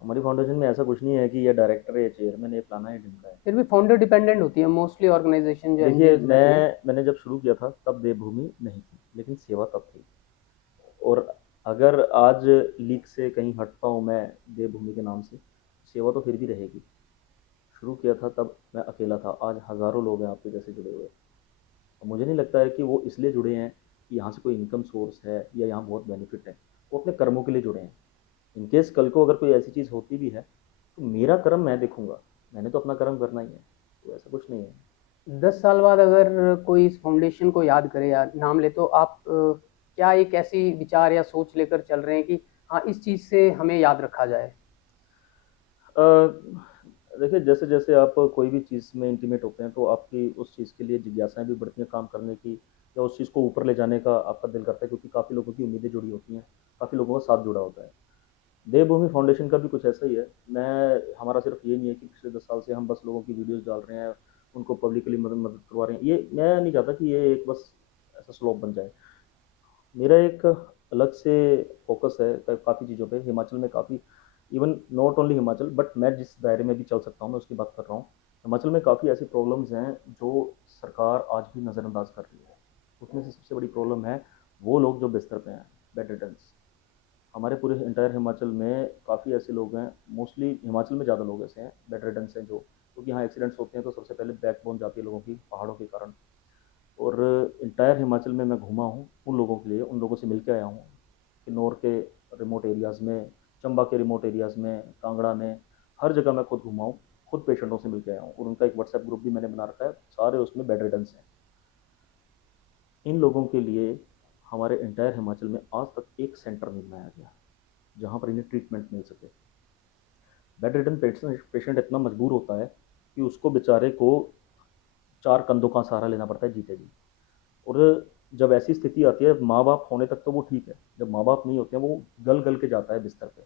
हमारी फाउंडेशन में ऐसा कुछ नहीं है कि ये डायरेक्टर है, ये चेयरमैन है, ये फलाना है, ढिमका है। फिर भी फाउंडर डिपेंडेंट होती है मोस्टली ऑर्गेनाइजेशन जो देखिए, एनजीओज रहती हैं। मैंने जब शुरू किया था तब देवभूमि नहीं थी, लेकिन सेवा तब थी। और अगर आज लीग से कहीं हटता हूँ मैं देवभूमि के नाम से, सेवा तो फिर भी रहेगी। शुरू किया था तब मैं अकेला था, आज हज़ारों लोग हैं आपके जैसे जुड़े हुए। और मुझे नहीं लगता है कि वो इसलिए जुड़े हैं कि यहाँ से कोई इनकम सोर्स है या यहाँ बहुत बेनिफिट है। वो अपने कर्मों के लिए जुड़े हैं। इनकेस कल को अगर कोई ऐसी चीज़ होती भी है तो मेरा कर्म मैं देखूंगा, मैंने तो अपना कर्म करना ही है, तो ऐसा कुछ नहीं है। 10 साल बाद अगर कोई इस फाउंडेशन को याद करे या नाम ले तो आप क्या एक ऐसी विचार या सोच लेकर चल रहे हैं कि हाँ इस चीज़ से हमें याद रखा जाए? अ, देखिए, जैसे जैसे आप कोई भी चीज़ में इंटीमेट होते हैं तो आपकी उस चीज़ के लिए जिज्ञासाएं भी बढ़ती हैं काम करने की, या उस चीज़ को ऊपर ले जाने का आपका दिल करता है, क्योंकि काफ़ी लोगों की उम्मीदें जुड़ी होती हैं, काफ़ी लोगों का साथ जुड़ा होता है। देवभूमि फाउंडेशन का भी कुछ ऐसा ही है। हमारा सिर्फ ये नहीं है कि पिछले 10 साल से हम बस लोगों की वीडियोस डाल रहे हैं, उनको पब्लिकली मदद मदद करवा रहे हैं। ये मैं नहीं चाहता कि ये एक बस ऐसा स्लोप बन जाए। मेरा एक अलग से फोकस है काफ़ी चीज़ों पे। हिमाचल में काफ़ी, even not only Himachal, but मैं जिस दायरे में भी चल सकता हूँ मैं उसकी बात कर रहा हूँ। हिमाचल में काफ़ी ऐसी प्रॉब्लम्स हैं जो सरकार आज भी नज़रअंदाज कर रही है। उसमें से सबसे बड़ी प्रॉब्लम है वो लोग जो बिस्तर पे हैं, बेड रिटर्न्स। हमारे पूरे इंटायर हिमाचल में काफ़ी ऐसे लोग हैं, मोस्टली हिमाचल में ज़्यादा लोग ऐसे हैं बेड रिडन्स हैं, जो क्योंकि यहाँ एक्सीडेंट्स होते हैं तो सबसे पहले बैकबोन जाती है लोगों की पहाड़ों के कारण। और इंटायर हिमाचल में मैं घूमा हूँ उन लोगों के लिए, उन लोगों से मिल के आया हूँ। किन्नौर के रिमोट एरियाज़ में, चंबा के रिमोट एरियाज़ में, कांगड़ा में, हर जगह मैं खुद घूमा हूँ, खुद पेशेंटों से मिल के आया हूँ। और उनका एक व्हाट्सएप ग्रुप भी मैंने बना रखा है, सारे उसमें बेड रिडन्स हैं। इन लोगों के लिए हमारे इंटायर हिमाचल में आज तक एक सेंटर नहीं बनाया गया जहाँ पर इन्हें ट्रीटमेंट मिल सके। बेड रिडन पेशेंट इतना मजबूर होता है कि उसको बेचारे को चार कंधों का सहारा लेना पड़ता है जीते जी। और जब ऐसी स्थिति आती है, माँ बाप होने तक तो वो ठीक है, जब माँ बाप नहीं होते हैं वो गल गल के जाता है बिस्तर पे।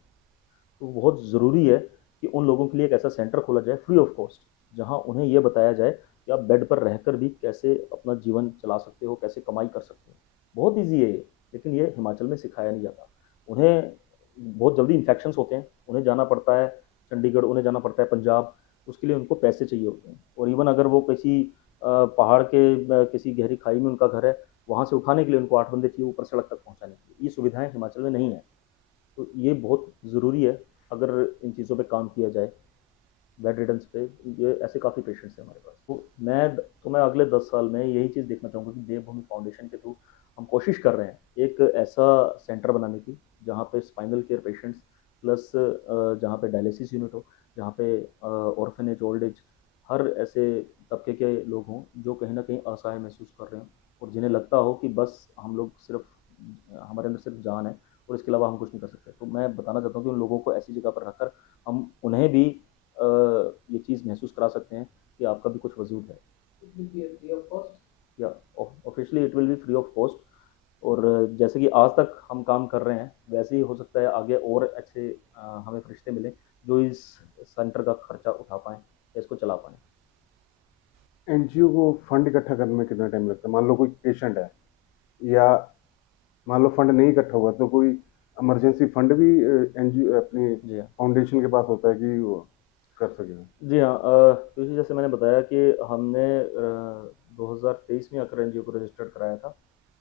तो बहुत ज़रूरी है कि उन लोगों के लिए एक ऐसा सेंटर खोला जाए फ्री ऑफ कॉस्ट, जहाँ उन्हें ये बताया जाए कि आप बेड पर रहकर भी कैसे अपना जीवन चला सकते हो, कैसे कमाई कर सकते हो। बहुत ईजी है ये, लेकिन ये हिमाचल में सिखाया नहीं जाता। उन्हें बहुत जल्दी इन्फेक्शंस होते हैं, उन्हें जाना पड़ता है चंडीगढ़, उन्हें जाना पड़ता है पंजाब, उसके लिए उनको पैसे चाहिए होते हैं। और इवन अगर वो किसी पहाड़ के किसी गहरी खाई में उनका घर है, वहाँ से उठाने के लिए उनको 8 बंदे चाहिए ऊपर सड़क तक पहुँचाने के लिए। ये सुविधाएं हिमाचल में नहीं है। तो ये बहुत ज़रूरी है, अगर इन चीज़ों पे काम किया जाए, बेड रिडन्स पे। ये ऐसे काफ़ी पेशेंट्स हैं हमारे पास। मैं अगले 10 साल में यही चीज़ देखना चाहूँगा कि देवभूमि फाउंडेशन के थ्रू हम कोशिश कर रहे हैं एक ऐसा सेंटर बनाने की, जहाँ पे स्पाइनल केयर पेशेंट्स प्लस जहाँ पे डायलिसिस यूनिट हो, जहाँ पे ऑर्फनेज, ओल्ड एज, हर ऐसे तबके के लोग हों जो कहीं ना कहीं असहाय महसूस कर रहे हों, और जिन्हें लगता हो कि बस हम लोग सिर्फ, हमारे अंदर सिर्फ जान है और इसके अलावा हम कुछ नहीं कर सकते। तो मैं बताना चाहता हूँ कि उन लोगों को ऐसी जगह पर रखकर हम उन्हें भी ये चीज़ महसूस करा सकते हैं कि आपका भी कुछ वजूद है। या officially it will be free of cost. और जैसे कि आज तक हम काम कर रहे हैं, वैसे ही हो सकता है आगे और अच्छे हमें फरिश्ते मिलें जो इस सेंटर का खर्चा उठा पाएँ या इसको चला पाएँ। एनजीओ को फंड इकट्ठा करने में कितना टाइम लगता है? मान लो कोई पेशेंट है, या मान लो फंड नहीं इकट्ठा हुआ, तो कोई इमरजेंसी फंड भी एनजीओ अपनी जी हाँ। फाउंडेशन के पास होता है कि वो कर सके? जी हाँ, क्योंकि जैसे मैंने बताया कि हमने 2023 में अकर एनजीओ को रजिस्टर्ड कराया था।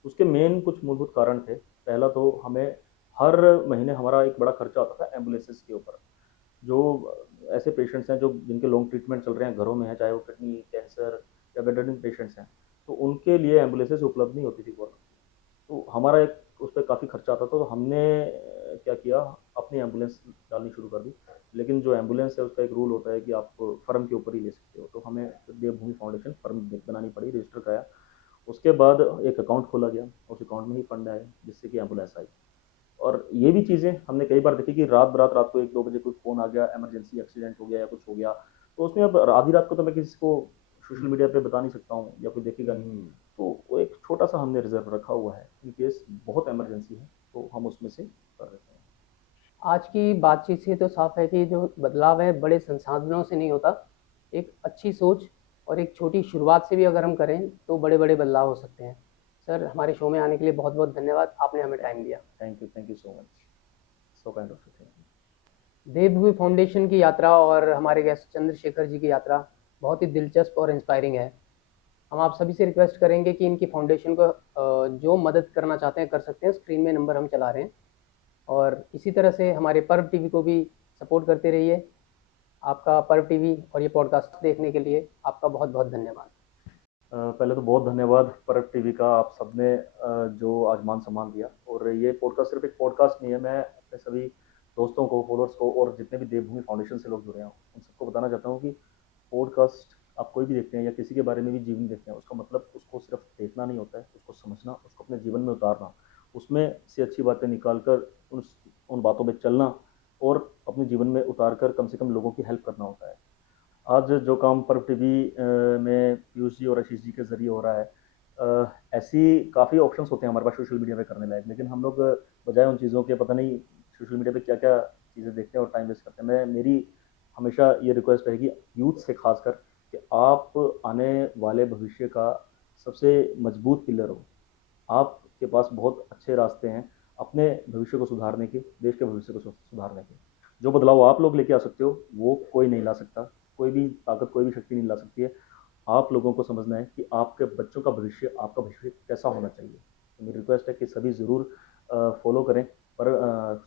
उसके मेन कुछ मूलभूत कारण थे। पहला तो हमें हर महीने हमारा एक बड़ा खर्चा आता था एम्बुलेंसेस के ऊपर। जो ऐसे पेशेंट्स हैं जो जिनके लॉन्ग ट्रीटमेंट चल रहे हैं, घरों में है, चाहे वो किडनी कैंसर या बेड पेशेंट्स हैं, तो उनके लिए एम्बुलेंसेस उपलब्ध नहीं होती थी गवर्नमेंट। तो हमारा एक उस पर काफ़ी खर्चा आता था। तो हमने क्या किया, अपनी एम्बुलेंस डालनी शुरू कर दी। लेकिन जो एम्बुलेंस है उसका एक रूल होता है कि आप फर्म के ऊपर ही ले सकते हो। तो हमें देवभूमि फाउंडेशन फर्म बनानी पड़ी, रजिस्टर कराया। उसके बाद एक अकाउंट खोला गया, उस अकाउंट में ही फंड आए जिससे कि एम्बुलेंस आई। और ये भी चीज़ें हमने कई बार देखी कि रात बरात, रात को 1-2 बजे कोई फ़ोन आ गया, इमरजेंसी एक्सीडेंट हो गया या कुछ हो गया, तो उसमें अब आधी रात को तो मैं किसी को सोशल मीडिया पे बता नहीं सकता हूँ या कोई देखेगा नहीं। तो वो एक छोटा सा हमने रिजर्व रखा हुआ है, इन केस बहुत इमरजेंसी है तो हम उसमें से कर देते हैं। आज की बातचीत से तो साफ है कि जो बदलाव है बड़े संसाधनों से नहीं होता, एक अच्छी सोच और एक छोटी शुरुआत से भी अगर हम करें तो बड़े बड़े बदलाव हो सकते हैं। सर, हमारे शो में आने के लिए बहुत बहुत धन्यवाद, आपने हमें टाइम दिया। Thank you so much, so kind of you. Thank you. Devbhoomi foundation की यात्रा और हमारे गेस्ट चंद्रशेखर जी की यात्रा बहुत ही दिलचस्प और इंस्पायरिंग है। हम आप सभी से रिक्वेस्ट करेंगे कि इनकी फाउंडेशन को जो मदद करना चाहते हैं कर सकते हैं। स्क्रीन में नंबर हम चला रहे हैं, और इसी तरह से हमारे पर्व टीवी को भी सपोर्ट करते रहिए। आपका पर्व टीवी और ये पॉडकास्ट देखने के लिए आपका बहुत बहुत धन्यवाद। पहले तो बहुत धन्यवाद परब टीवी का, आप सबने जो आज मान सम्मान दिया। और ये पॉडकास्ट सिर्फ एक पॉडकास्ट नहीं है, मैं अपने सभी दोस्तों को, फॉलोअर्स को और जितने भी देवभूमि फाउंडेशन से लोग जुड़े हैं उन सबको बताना चाहता हूँ कि पॉडकास्ट आप कोई भी देखते हैं या किसी के बारे में भी जीवन देखते हैं, उसका मतलब उसको सिर्फ देखना नहीं होता है, उसको समझना, उसको अपने जीवन में उतारना, उसमें से अच्छी बातें निकाल कर उन बातों में चलना और अपने जीवन में उतार कर कम से कम लोगों की हेल्प करना होता है। आज जो काम पर्व टीवी में पीयूष जी और आशीष जी के जरिए हो रहा है, ऐसी काफ़ी ऑप्शंस होते हैं हमारे पास सोशल मीडिया पे करने लायक, लेकिन हम लोग बजाय उन चीज़ों के पता नहीं सोशल मीडिया पे क्या-क्या चीज़ें देखते हैं और टाइम वेस्ट करते हैं। मैं मेरी हमेशा ये रिक्वेस्ट रहेगी यूथ से ख़ासकर कि आप आने वाले भविष्य का सबसे मजबूत पिलर हो। आपके पास बहुत अच्छे रास्ते हैं अपने भविष्य को सुधारने के, देश के भविष्य को सुधारने के। जो बदलाव आप लोग लेके आ सकते हो, वो कोई नहीं ला सकता। कोई भी ताकत, कोई भी शक्ति नहीं ला सकती है। आप लोगों को समझना है कि आपके बच्चों का भविष्य, आपका भविष्य कैसा होना चाहिए। तो मेरी रिक्वेस्ट है कि सभी ज़रूर फॉलो करें, पर